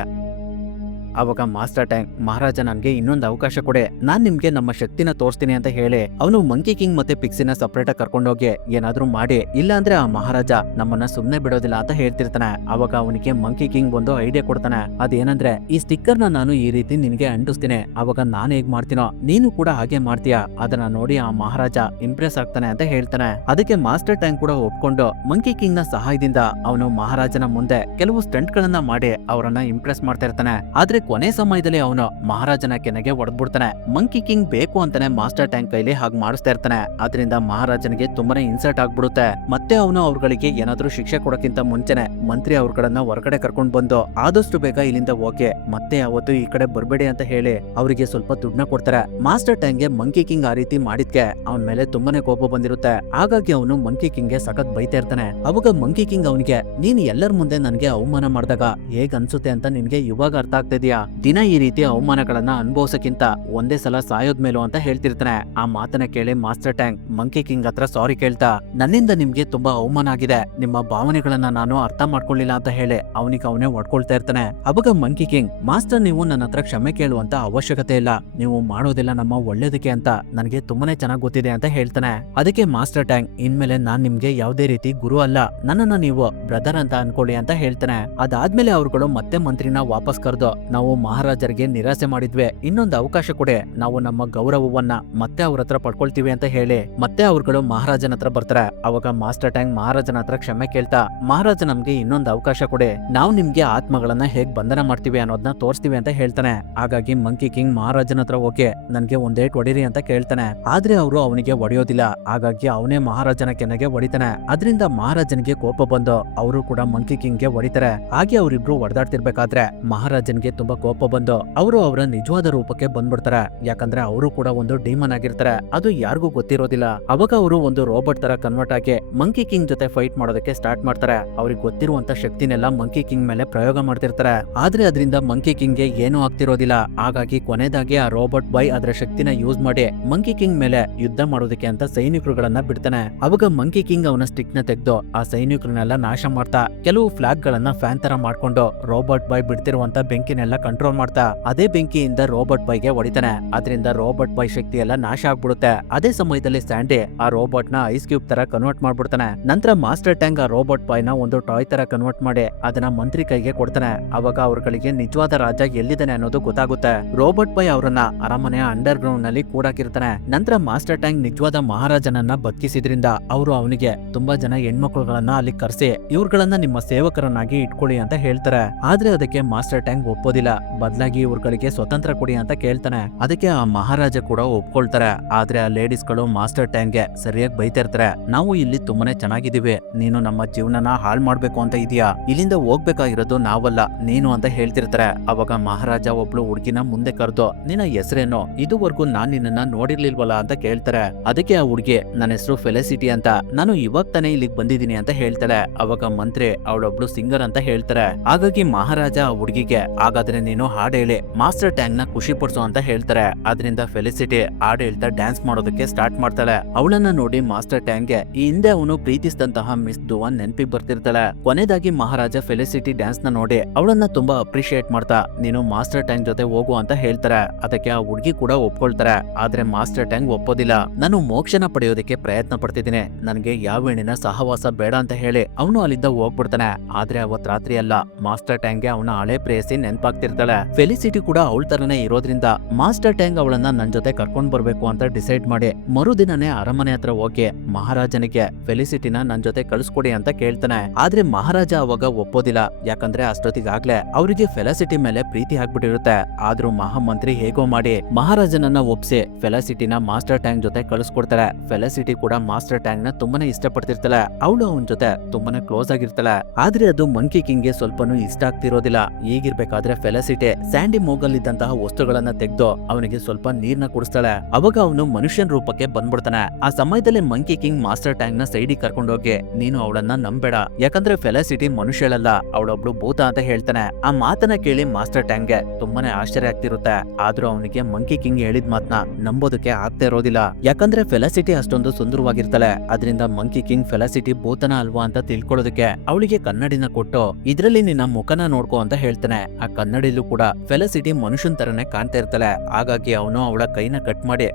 ಅವಾಗ ಮಾಸ್ಟರ್ ಟ್ಯಾಂಗ್ ಮಹಾರಾಜ ನನ್ಗೆ ಇನ್ನೊಂದು ಅವಕಾಶ ಕೊಡೆ, ನಾನ್ ನಿಮ್ಗೆ ನಮ್ಮ ಶಕ್ತಿನ ತೋರಿಸ್ತೀನಿ ಅಂತ ಹೇಳಿ ಅವನು ಮಂಕಿ ಕಿಂಗ್ ಮತ್ತೆ ಪಿಕ್ಸಿನ ಸಪರೇಟ್ ಆಗಿ ಕರ್ಕೊಂಡೋಗಿ ಏನಾದ್ರೂ ಮಾಡಿ, ಇಲ್ಲ ಅಂದ್ರೆ ಆ ಮಹಾರಾಜ ನಮ್ಮನ್ನ ಸುಮ್ನೆ ಬಿಡೋದಿಲ್ಲ ಅಂತ ಹೇಳ್ತಿರ್ತಾನೆ. ಅವಾಗ ಅವನಿಗೆ ಮಂಕಿ ಕಿಂಗ್ ಒಂದು ಐಡಿಯಾ ಕೊಡ್ತಾನೆ. ಅದೇನಂದ್ರೆ ಈ ಸ್ಟಿಕ್ಕರ್ ನ ನಾನು ಈ ರೀತಿ ನಿನ್ಗೆ ಅಂಟಿಸ್ತೀನಿ, ಅವಾಗ ನಾನ್ ಹೇಗ್ ಮಾಡ್ತೀನೋ ನೀನು ಕೂಡ ಹಾಗೆ ಮಾಡ್ತೀಯಾ, ಅದನ್ನ ನೋಡಿ ಆ ಮಹಾರಾಜ ಇಂಪ್ರೆಸ್ ಆಗ್ತಾನೆ ಅಂತ ಹೇಳ್ತಾನೆ. ಅದಕ್ಕೆ ಮಾಸ್ಟರ್ ಟ್ಯಾಂಗ್ ಕೂಡ ಒಪ್ಕೊಂಡು ಮಂಕಿ ಕಿಂಗ್ ನ ಸಹಾಯದಿಂದ ಅವನು ಮಹಾರಾಜನ ಮುಂದೆ ಕೆಲವು ಸ್ಟಂಟ್ ಗಳನ್ನ ಮಾಡಿ ಅವರನ್ನ ಇಂಪ್ರೆಸ್ ಮಾಡ್ತಾ ಇರ್ತಾನೆ. ಆದ್ರೆ ಕೊನೆ ಸಮಯದಲ್ಲಿ ಅವನು ಮಹಾರಾಜನ ಕೆನೆಗೆ ಹೊಡೆದ್ಬಿಡ್ತಾನೆ. ಮಂಕಿ ಕಿಂಗ್ ಬೇಕು ಅಂತಾನೆ ಮಾಸ್ಟರ್ ಟ್ಯಾಂಕ್ ಕೈಲಿ ಹಾಗೆ ಮಾಡಿಸ್ತಾ ಇರ್ತಾನೆ. ಅದರಿಂದ ಮಹಾರಾಜನಿಗೆ ತುಂಬಾನೇ ಇನ್ಸಲ್ಟ್ ಆಗ್ಬಿಡುತ್ತೆ. ಮತ್ತೆ ಅವನು ಅವ್ರಗಳಿಗೆ ಏನಾದ್ರೂ ಶಿಕ್ಷೆ ಕೊಡಕ್ಕಿಂತ ಮುಂಚೆನೆ ಮಂತ್ರಿ ಅವ್ರಗಳನ್ನ ಹೊರಗಡೆ ಕರ್ಕೊಂಡ್ ಬಂದು ಆದಷ್ಟು ಬೇಗ ಇಲ್ಲಿಂದ ಹೋಗಿ ಮತ್ತೆ ಅವತ್ತು ಈ ಕಡೆ ಬರ್ಬೇಡಿ ಅಂತ ಹೇಳಿ ಅವರಿಗೆ ಸ್ವಲ್ಪ ದುಡ್ಡನ್ನ ಕೊಡ್ತಾರೆ. ಮಾಸ್ಟರ್ ಟ್ಯಾಂಗ್ ಗೆ ಮಂಕಿ ಕಿಂಗ್ ಆ ರೀತಿ ಮಾಡಿದ್ಕೆ ಅವನ ಮೇಲೆ ತುಂಬಾನೇ ಕೋಪ ಬಂದಿರುತ್ತೆ. ಹಾಗಾಗಿ ಅವನು ಮಂಕಿ ಕಿಂಗ್ ಗೆ ಸಖತ್ ಬೈತಾ ಇರ್ತಾನೆ. ಅವಾಗ ಮಂಕಿ ಕಿಂಗ್ ಅವನಿಗೆ ನೀನ್ ಎಲ್ಲರ ಮುಂದೆ ನನ್ಗೆ ಅವಮಾನ ಮಾಡಿದಾಗ ಹೇಗ್ ಅನ್ಸುತ್ತೆ ಅಂತ ನಿನ್ಗೆ ಇವಾಗ ಅರ್ಥ ಆಗ್ತಿದ್ಯಾ, ದಿನ ಈ ರೀತಿ ಅವಮಾನಗಳನ್ನ ಅನುಭವಿಸಕ್ಕಿಂತ ಒಂದೇ ಸಲ ಸಾಯೋದ್ ಮೇಲೂ ಅಂತ ಹೇಳ್ತಿರ್ತಾನೆ. ಆ ಮಾತನ್ನ ಕೇಳಿ ಮಾಸ್ಟರ್ ಟ್ಯಾಂಗ್ ಮಂಕಿ ಕಿಂಗ್ ಹತ್ರ ಸಾರಿ ಕೇಳ್ತಾ, ನನ್ನಿಂದ ನಿಮ್ಗೆ ತುಂಬಾ ಅವಮಾನ ಆಗಿದೆ, ನಿಮ್ಮ ಭಾವನೆಗಳನ್ನ ನಾನು ಅರ್ಥ ಮಾಡ್ಕೊಳ್ಳಿಲ್ಲ ಅಂತ ಹೇಳಿ ಅವನಿಗೆ ಅವನೇ ಹೊಡ್ಕೊಳ್ತಾ ಇರ್ತಾನೆ. ಅವಾಗ ಮಂಕಿ ಕಿಂಗ್ ಮಾಸ್ಟರ್ ನೀವು ನನ್ನ ಹತ್ರ ಕ್ಷಮೆ ಕೇಳುವಂತ ಅವಶ್ಯಕತೆ ಇಲ್ಲ, ನೀವು ಮಾಡೋದಿಲ್ಲ ನಮ್ಮ ಒಳ್ಳೇದಕ್ಕೆ ಅಂತ ನನಗೆ ತುಂಬಾನೇ ಚೆನ್ನಾಗಿ ಗೊತ್ತಿದೆ ಅಂತ ಹೇಳ್ತಾನೆ. ಅದಕ್ಕೆ ಮಾಸ್ಟರ್ ಟ್ಯಾಂಗ್ ಇನ್ಮೇಲೆ ನಾನ್ ನಿಮ್ಗೆ ಯಾವುದೇ ರೀತಿ ಗುರು ಅಲ್ಲ, ನನ್ನನ್ನ ನೀವು ಬ್ರದರ್ ಅಂತ ಅನ್ಕೊಳ್ಳಿ ಅಂತ ಹೇಳ್ತಾನೆ. ಅದಾದ್ಮೇಲೆ ಅವ್ರುಗಳು ಮತ್ತೆ ಮಂತ್ರಿನ ವಾಪಸ್ ಕರೆದು ನಾವು ಮಹಾರಾಜರಿಗೆ ನಿರಾಸೆ ಮಾಡಿದ್ವಿ, ಇನ್ನೊಂದು ಅವಕಾಶ ಕೊಡೆ, ನಾವು ನಮ್ಮ ಗೌರವವನ್ನ ಮತ್ತೆ ಅವ್ರ ಹತ್ರ ಪಡ್ಕೊಳ್ತೀವಿ ಅಂತ ಹೇಳಿ ಮತ್ತೆ ಅವ್ರುಗಳು ಮಹಾರಾಜನ ಹತ್ರ ಬರ್ತಾರೆ. ಅವಾಗ ಮಾಸ್ಟರ್ ಟ್ಯಾಂಗ್ ಮಹಾರಾಜನ ಹತ್ರ ಕ್ಷಮೆ ಕೇಳ್ತಾ, ಮಹಾರಾಜ ನಮ್ಗೆ ಇನ್ನೊಂದು ಅವಕಾಶ ಕೊಡೆ, ನಾವು ನಿಮ್ಗೆ ಆತ್ಮಗಳನ್ನ ಹೇಗ್ ಬಂಧನ ಮಾಡ್ತೀವಿ ಅನ್ನೋದನ್ನ ತೋರಿಸ್ತೀವಿ ಅಂತ ಹೇಳ್ತಾನೆ. ಹಾಗಾಗಿ ಮಂಕಿ ಕಿಂಗ್ ಮಹಾರಾಜನ ಹತ್ರ ಹೋಗಿ ನನ್ಗೆ ಒಂದೇಟ್ ಹೊಡಿರಿ ಅಂತ ಕೇಳ್ತಾನೆ. ಆದ್ರೆ ಅವರು ಅವನಿಗೆ ಹೊಡೆಯೋದಿಲ್ಲ. ಹಾಗಾಗಿ ಅವನೇ ಮಹಾರಾಜನ ಕೆನ್ನೆಗೆ ಹೊಡಿತಾನೆ. ಅದರಿಂದ ಮಹಾರಾಜನಿಗೆ ಕೋಪ ಬಂದು ಅವರು ಕೂಡ ಮಂಕಿ ಕಿಂಗ್ ಗೆ ಹೊಡಿತಾರೆ. ಹಾಗೆ ಅವರಿಬ್ರು ಹೊಡೆದಾಡ್ತಿರ್ಬೇಕಾದ್ರೆ ಮಹಾರಾಜನ್ಗೆ ತುಂಬಾ ಕೋಪ ಬಂದು ಅವರು ಅವರ ನಿಜವಾದ ರೂಪಕ್ಕೆ ಬಂದ್ಬಿಡ್ತಾರೆ. ಯಾಕಂದ್ರೆ ಅವರು ಕೂಡ ಒಂದು ಡೀಮನ್ ಆಗಿರ್ತಾರೆ, ಅದು ಯಾರಿಗೂ ಗೊತ್ತಿರೋದಿಲ್ಲ. ಅವಾಗ ಅವರು ಒಂದು ರೋಬೋಟ್ ತರ ಕನ್ವರ್ಟ್ ಆಗಿ ಮಂಕಿ ಕಿಂಗ್ ಜೊತೆ ಫೈಟ್ ಮಾಡೋದಕ್ಕೆ ಸ್ಟಾರ್ಟ್ ಮಾಡ್ತಾರೆ. ಅವ್ರಿಗೆ ಗೊತ್ತಿರುವಂತ ಶಕ್ತಿನೆಲ್ಲ ಮಂಕಿ ಕಿಂಗ್ ಮೇಲೆ ಪ್ರಯೋಗ ಮಾಡ್ತಿರ್ತಾರೆ. ಆದ್ರೆ ಅದರಿಂದ ಮಂಕಿ ಕಿಂಗ್ ಗೆ ಏನೂ ಆಗ್ತಿರೋದಿಲ್ಲ. ಹಾಗಾಗಿ ಕೊನೆದಾಗಿ ಆ ರೋಬೋಟ್ ಬಾಯ್ ಅದರ ಶಕ್ತಿನ ಯೂಸ್ ಮಾಡಿ ಮಂಕಿ ಕಿಂಗ್ ಮೇಲೆ ಯುದ್ಧ ಮಾಡೋದಕ್ಕೆ ಅಂತ ಸೈನಿಕರುಗಳನ್ನ ಬಿಡ್ತಾನೆ. ಅವಾಗ ಮಂಕಿ ಕಿಂಗ್ ಅವನ ಸ್ಟಿಕ್ ನ ತೆಗೆದು ಆ ಸೈನಿಕರನ್ನೆಲ್ಲ ನಾಶ ಮಾಡ್ತಾ ಕೆಲವು ಫ್ಲಾಗ್ ಗಳನ್ನ ಫ್ಯಾನ್ ತರ ಮಾಡ್ಕೊಂಡು ರೋಬೋಟ್ ಬಾಯ್ ಬಿಡ್ತಿರುವಂತ ಬೆಂಕಿನೆಲ್ಲ ಕಂಟ್ರೋಲ್ ಮಾಡ್ತಾ ಅದೇ ಬೆಂಕಿಯಿಂದ ರೋಬೋಟ್ ಬಾಯ್ಗೆ ಹೊಡಿತಾನೆ. ಅದರಿಂದ ರೋಬೋಟ್ ಬಾಯ್ ಶಕ್ತಿ ಎಲ್ಲ ನಾಶ ಆಗ್ಬಿಡುತ್ತೆ. ಅದೇ ಸಮಯದಲ್ಲಿ ಸ್ಯಾಂಡಿ ಆ ರೋಬೋಟ್ ನ ಐಸ್ ಕ್ಯೂಬ್ ತರ ಕನ್ವರ್ಟ್ ಮಾಡ್ಬಿಡ್ತಾನೆ. ನಂತರ ಮಾಸ್ಟರ್ ಟ್ಯಾಂಗ್ ಆ ರೋಬೋಟ್ ಬಾಯ್ ನ ಒಂದು ಟಾಯ್ ತರ ಕನ್ವರ್ಟ್ ಮಾಡಿ ಅದನ್ನ ಮಂತ್ರಿ ಕೈಗೆ ಕೊಡ್ತಾನೆ. ಅವಾಗ ಅವ್ರಗಳಿಗೆ ನಿಜವಾದ ರಾಜ ಎಲ್ಲಿದ್ದಾನೆ ಅನ್ನೋದು ಗೊತ್ತಾಗುತ್ತೆ. ರೋಬೋಟ್ ಬಾಯ್ ಅವರನ್ನ ಅರಮನೆಯ ಅಂಡರ್ ಗ್ರೌಂಡ್ ನಲ್ಲಿ ಕೂಡಾಕಿರ್ತಾನೆ. ನಂತರ ಮಾಸ್ಟರ್ ಟ್ಯಾಂಗ್ ನಿಜವಾದ ಮಹಾರಾಜನನ್ನ ಬದುಕಿಸಿದ್ರಿಂದ ಅವರು ಅವನಿಗೆ ತುಂಬಾ ಜನ ಹೆಣ್ಮಕ್ಳುಗಳನ್ನ ಅಲ್ಲಿ ಕರೆಸಿ ಇವ್ರುಗಳನ್ನ ನಿಮ್ಮ ಸೇವಕರನ್ನಾಗಿ ಇಟ್ಕೊಳ್ಳಿ ಅಂತ ಹೇಳ್ತಾರೆ. ಆದ್ರೆ ಅದಕ್ಕೆ ಮಾಸ್ಟರ್ ಟ್ಯಾಂಗ್ ಒಪ್ಪೋದಿಲ್ಲ. ಬದಲಾಗಿ ಇವ್ರುಗಳಿಗೆ ಸ್ವತಂತ್ರ ಕೊಡಿ ಅಂತ ಕೇಳ್ತಾನೆ. ಅದಕ್ಕೆ ಆ ಮಹಾರಾಜ ಕೂಡ ಒಪ್ಕೊಳ್ತಾರೆ. ಆದ್ರೆ ಆ ಲೇಡೀಸ್ ಗಳು ಮಾಸ್ಟರ್ ಟ್ಯಾಂಗ್ ಗೆ ಸರಿಯಾಗಿ ಬೈತಾ ಇರ್ತಾರೆ. ನಾವು ಇಲ್ಲಿ ತುಂಬಾನೇ ಚೆನ್ನಾಗಿದ್ದೀವಿ, ನೀನು ನಮ್ಮ ಜೀವನನ ಹಾಳು ಮಾಡ್ಬೇಕು ಅಂತ ಇದೀಯಾ, ಇಲ್ಲಿಂದ ಹೋಗ್ಬೇಕಾಗಿರೋದು ನಾವಲ್ಲ ನೀನು ಅಂತ ಹೇಳ್ತಿರ್ತಾರೆ. ಅವಾಗ ಮಹಾರಾಜ ಒಬ್ಳು ಹುಡುಗಿನ ಮುಂದೆ ಕರೆದು ನಿನ್ನ ಹೆಸರೇನು, ಇದುವರೆಗೂ ನಾನ್ ನಿನ್ನ ನೋಡಿರ್ಲಿಲ್ವಲ್ಲ ಅಂತ ಕೇಳ್ತಾರೆ. ಅದಕ್ಕೆ ಆ ಹುಡುಗಿ ನನ್ನ ಹೆಸರು ಫೆಲಿಸಿಟಿ ಅಂತ, ನಾನು ಇವಾಗ ತಾನೇ ಇಲ್ಲಿಗೆ ಬಂದಿದ್ದೀನಿ ಅಂತ ಹೇಳ್ತಾಳೆ. ಅವಾಗ ಮಂತ್ರಿ ಅವಳೊಬ್ಳು ಸಿಂಗರ್ ಅಂತ ಹೇಳ್ತಾರೆ. ಹಾಗಾಗಿ ಮಹಾರಾಜ ಆ ಹುಡುಗಿಗೆ ಹಾಗಾದ್ರೆ ನೀನು ಹಾಡು ಹೇಳಿ ಮಾಸ್ಟರ್ ಟ್ಯಾಂಗ್ ನ ಖುಷಿ ಪಡಿಸು ಅಂತ ಹೇಳ್ತಾರೆ. ಅದರಿಂದ ಫೆಲಿಸಿಟಿ ಹಾಡು ಹೇಳ್ತಾ ಡ್ಯಾನ್ಸ್ ಮಾಡೋದಕ್ಕೆ ಸ್ಟಾರ್ಟ್ ಮಾಡ್ತಾಳೆ. ಅವಳನ್ನ ನೋಡಿ ಮಾಸ್ಟರ್ ಟ್ಯಾಂಗ್ ಗೆ ಈ ಹಿಂದೆ ಅವನು ಪ್ರೀತಿಸಿದಂತಹ ಮಿಸ್ ದುವಾನ್ ನೆನಪಿಗೆ ಬರ್ತಿರ್ತಾಳೆ. ಕೊನೆದಾಗಿ ಮಹಾರಾಜ ಫೆಲಿಸಿಟಿ ಡ್ಯಾನ್ಸ್ ನ ನೋಡಿ ಅವಳನ್ನ ತುಂಬಾ ಅಪ್ರಿಶಿಯೇಟ್ ಮಾಡ್ತಾ ನೀನು ಮಾಸ್ಟರ್ ಟ್ಯಾಂಗ್ ಜೊತೆ ಹೋಗು ಅಂತ ಹೇಳ್ತಾರೆ. ಅದಕ್ಕೆ ಆ ಹುಡುಗಿ ಕೂಡ ಒಪ್ಕೊಳ್ತಾರೆ. ಆದ್ರೆ ಮಾಸ್ಟರ್ ಟ್ಯಾಂಗ್ ಒಪ್ಪೋದಿಲ್ಲ. ನಾನು ಮೋಕ್ಷನ ಪಡೆಯೋದಕ್ಕೆ ಪ್ರಯತ್ನ ಪಡ್ತಿದ್ದೀನಿ, ನನಗೆ ಯಾವ ಹೆಣ್ಣಿನ ಸಹವಾಸ ಬೇಡ ಅಂತ ಹೇಳಿ ಅವನು ಅಲ್ಲಿಂದ ಹೋಗ್ಬಿಡ್ತಾನೆ. ಆದ್ರೆ ಅವತ್ ರಾತ್ರಿ ಅಲ್ಲ ಮಾಸ್ಟರ್ ಟ್ಯಾಂಗ್ ಗೆ ಅವನ ಹಳೆ ಪ್ರೇಯಸಿ ನೆನಪಾಗ್ತಿರ್ತಾಳೆ. ಇರ್ತಾಳೆ. ಫೆಲಿಸಿಟಿ ಕೂಡ ಅವಳ ತರನೇ ಇರೋದ್ರಿಂದ ಮಾಸ್ಟರ್ ಟ್ಯಾಂಗ್ ಅವಳನ್ನ ನನ್ ಜೊತೆ ಕರ್ಕೊಂಡ್ ಬರ್ಬೇಕು ಅಂತ ಡಿಸೈಡ್ ಮಾಡಿ ಮರುದಿನನೇ ಅರಮನೆ ಹತ್ರ ಹೋಗಿ ಮಹಾರಾಜನಿಗೆ ಫೆಲಿಸಿಟಿನ ನನ್ ಜೊತೆ ಕಳಿಸ್ಕೊಡಿ ಅಂತ ಕೇಳ್ತಾನೆ. ಆದ್ರೆ ಮಹಾರಾಜ ಅವಾಗ ಒಪ್ಪೋದಿಲ್ಲ, ಯಾಕಂದ್ರೆ ಅಷ್ಟೊತ್ತಿಗಾಗ್ಲೇ ಅವರಿಗೆ ಫೆಲಿಸಿಟಿ ಮೇಲೆ ಪ್ರೀತಿ ಆಗ್ಬಿಟ್ಟಿರುತ್ತೆ. ಆದ್ರೂ ಮಹಾಮಂತ್ರಿ ಹೇಗೋ ಮಾಡಿ ಮಹಾರಾಜನನ್ನ ಒಪ್ಸಿ ಫೆಲಿಸಿಟಿನ ಮಾಸ್ಟರ್ ಟ್ಯಾಂಗ್ ಜೊತೆ ಕಳಿಸ್ಕೊಡ್ತಾಳೆ. ಫೆಲಿಸಿಟಿ ಕೂಡ ಮಾಸ್ಟರ್ ಟ್ಯಾಂಗ್ ನ ತುಂಬಾನೇ ಇಷ್ಟಪಡ್ತಿರ್ತಾಳೆ. ಅವಳು ಅವನ ಜೊತೆ ತುಂಬಾನೇ ಕ್ಲೋಸ್ ಆಗಿರ್ತಾಳೆ. ಆದ್ರೆ ಅದು ಮಂಕಿ ಕಿಂಗ್ ಗೆ ಸ್ವಲ್ಪನೂ ಇಷ್ಟ ಆಗ್ತಿರೋದಿಲ್ಲ. ಹೀಗಿರ್ಬೇಕಾದ್ರೆ ಫೆಲಿಸಿಟಿ ಸ್ಯಾಂಡಿ ಮೂಗಲ್ ಇದ್ದಂತಹ ವಸ್ತುಗಳನ್ನ ತೆಗೆದು ಅವನಿಗೆ ಸ್ವಲ್ಪ ನೀರ್ನ ಕುಡಿಸ್ತಾಳೆ. ಅವಾಗ ಅವನು ಮನುಷ್ಯನ ರೂಪಕ್ಕೆ ಬಂದ್ಬಿಡ್ತಾನೆ. ಆ ಸಮಯದಲ್ಲಿ ಮಂಕಿ ಕಿಂಗ್ ಮಾಸ್ಟರ್ ಟ್ಯಾಂಗ್ ನ ಸೈಡಿಗೆ ಕರ್ಕೊಂಡೋಗಿ ನೀನು ಅವಳನ್ನ ನಂಬೇಡ, ಯಾಕಂದ್ರೆ ಫೆಲಿಸಿಟಿ ಮನುಷ್ಯಳಲ್ಲ, ಅವಳೊಬ್ಳು ಭೂತ ಅಂತ ಹೇಳ್ತಾನೆ. ಆ ಮಾತನ್ನ ಕೇಳಿ ಮಾಸ್ಟರ್ ಟ್ಯಾಂಗ್ ಗೆ ತುಂಬಾನೇ ಆಶ್ಚರ್ಯ ಆಗ್ತಿರುತ್ತೆ. ಆದ್ರೂ ಅವನಿಗೆ ಮಂಕಿ ಕಿಂಗ್ ಹೇಳಿದ ಮಾತನ್ನ ನಂಬೋದಕ್ಕೆ ಆಗ್ತಾ ಇರೋದಿಲ್ಲ, ಯಾಕಂದ್ರೆ ಫೆಲಿಸಿಟಿ ಅಷ್ಟೊಂದು ಸುಂದರವಾಗಿರ್ತಾಳೆ. ಅದರಿಂದ ಮಂಕಿ ಕಿಂಗ್ ಫೆಲಿಸಿಟಿ ಭೂತನ ಅಲ್ವಾ ಅಂತ ತಿಳ್ಕೊಳ್ಳೋದಕ್ಕೆ ಅವಳಿಗೆ ಕನ್ನಡಿನ ಕೊಟ್ಟು ಇದ್ರಲ್ಲಿ ನಿನ್ನ ಮುಖನ ನೋಡ್ಕೋ ಅಂತ ಹೇಳ್ತಾನೆ. ಆ ಕನ್ನಡಿಲೂ ಕೂಡ ಫೆಲಿಸಿಟಿ ಮನುಷ್ಯನ್ ತರನೇ ಕಾಣ್ತಾ ಇರ್ತಾಳೆ. ಹಾಗಾಗಿ ಅವನು ಅವಳ ಕೈನ ಕಟ್ ಮಾಡಿ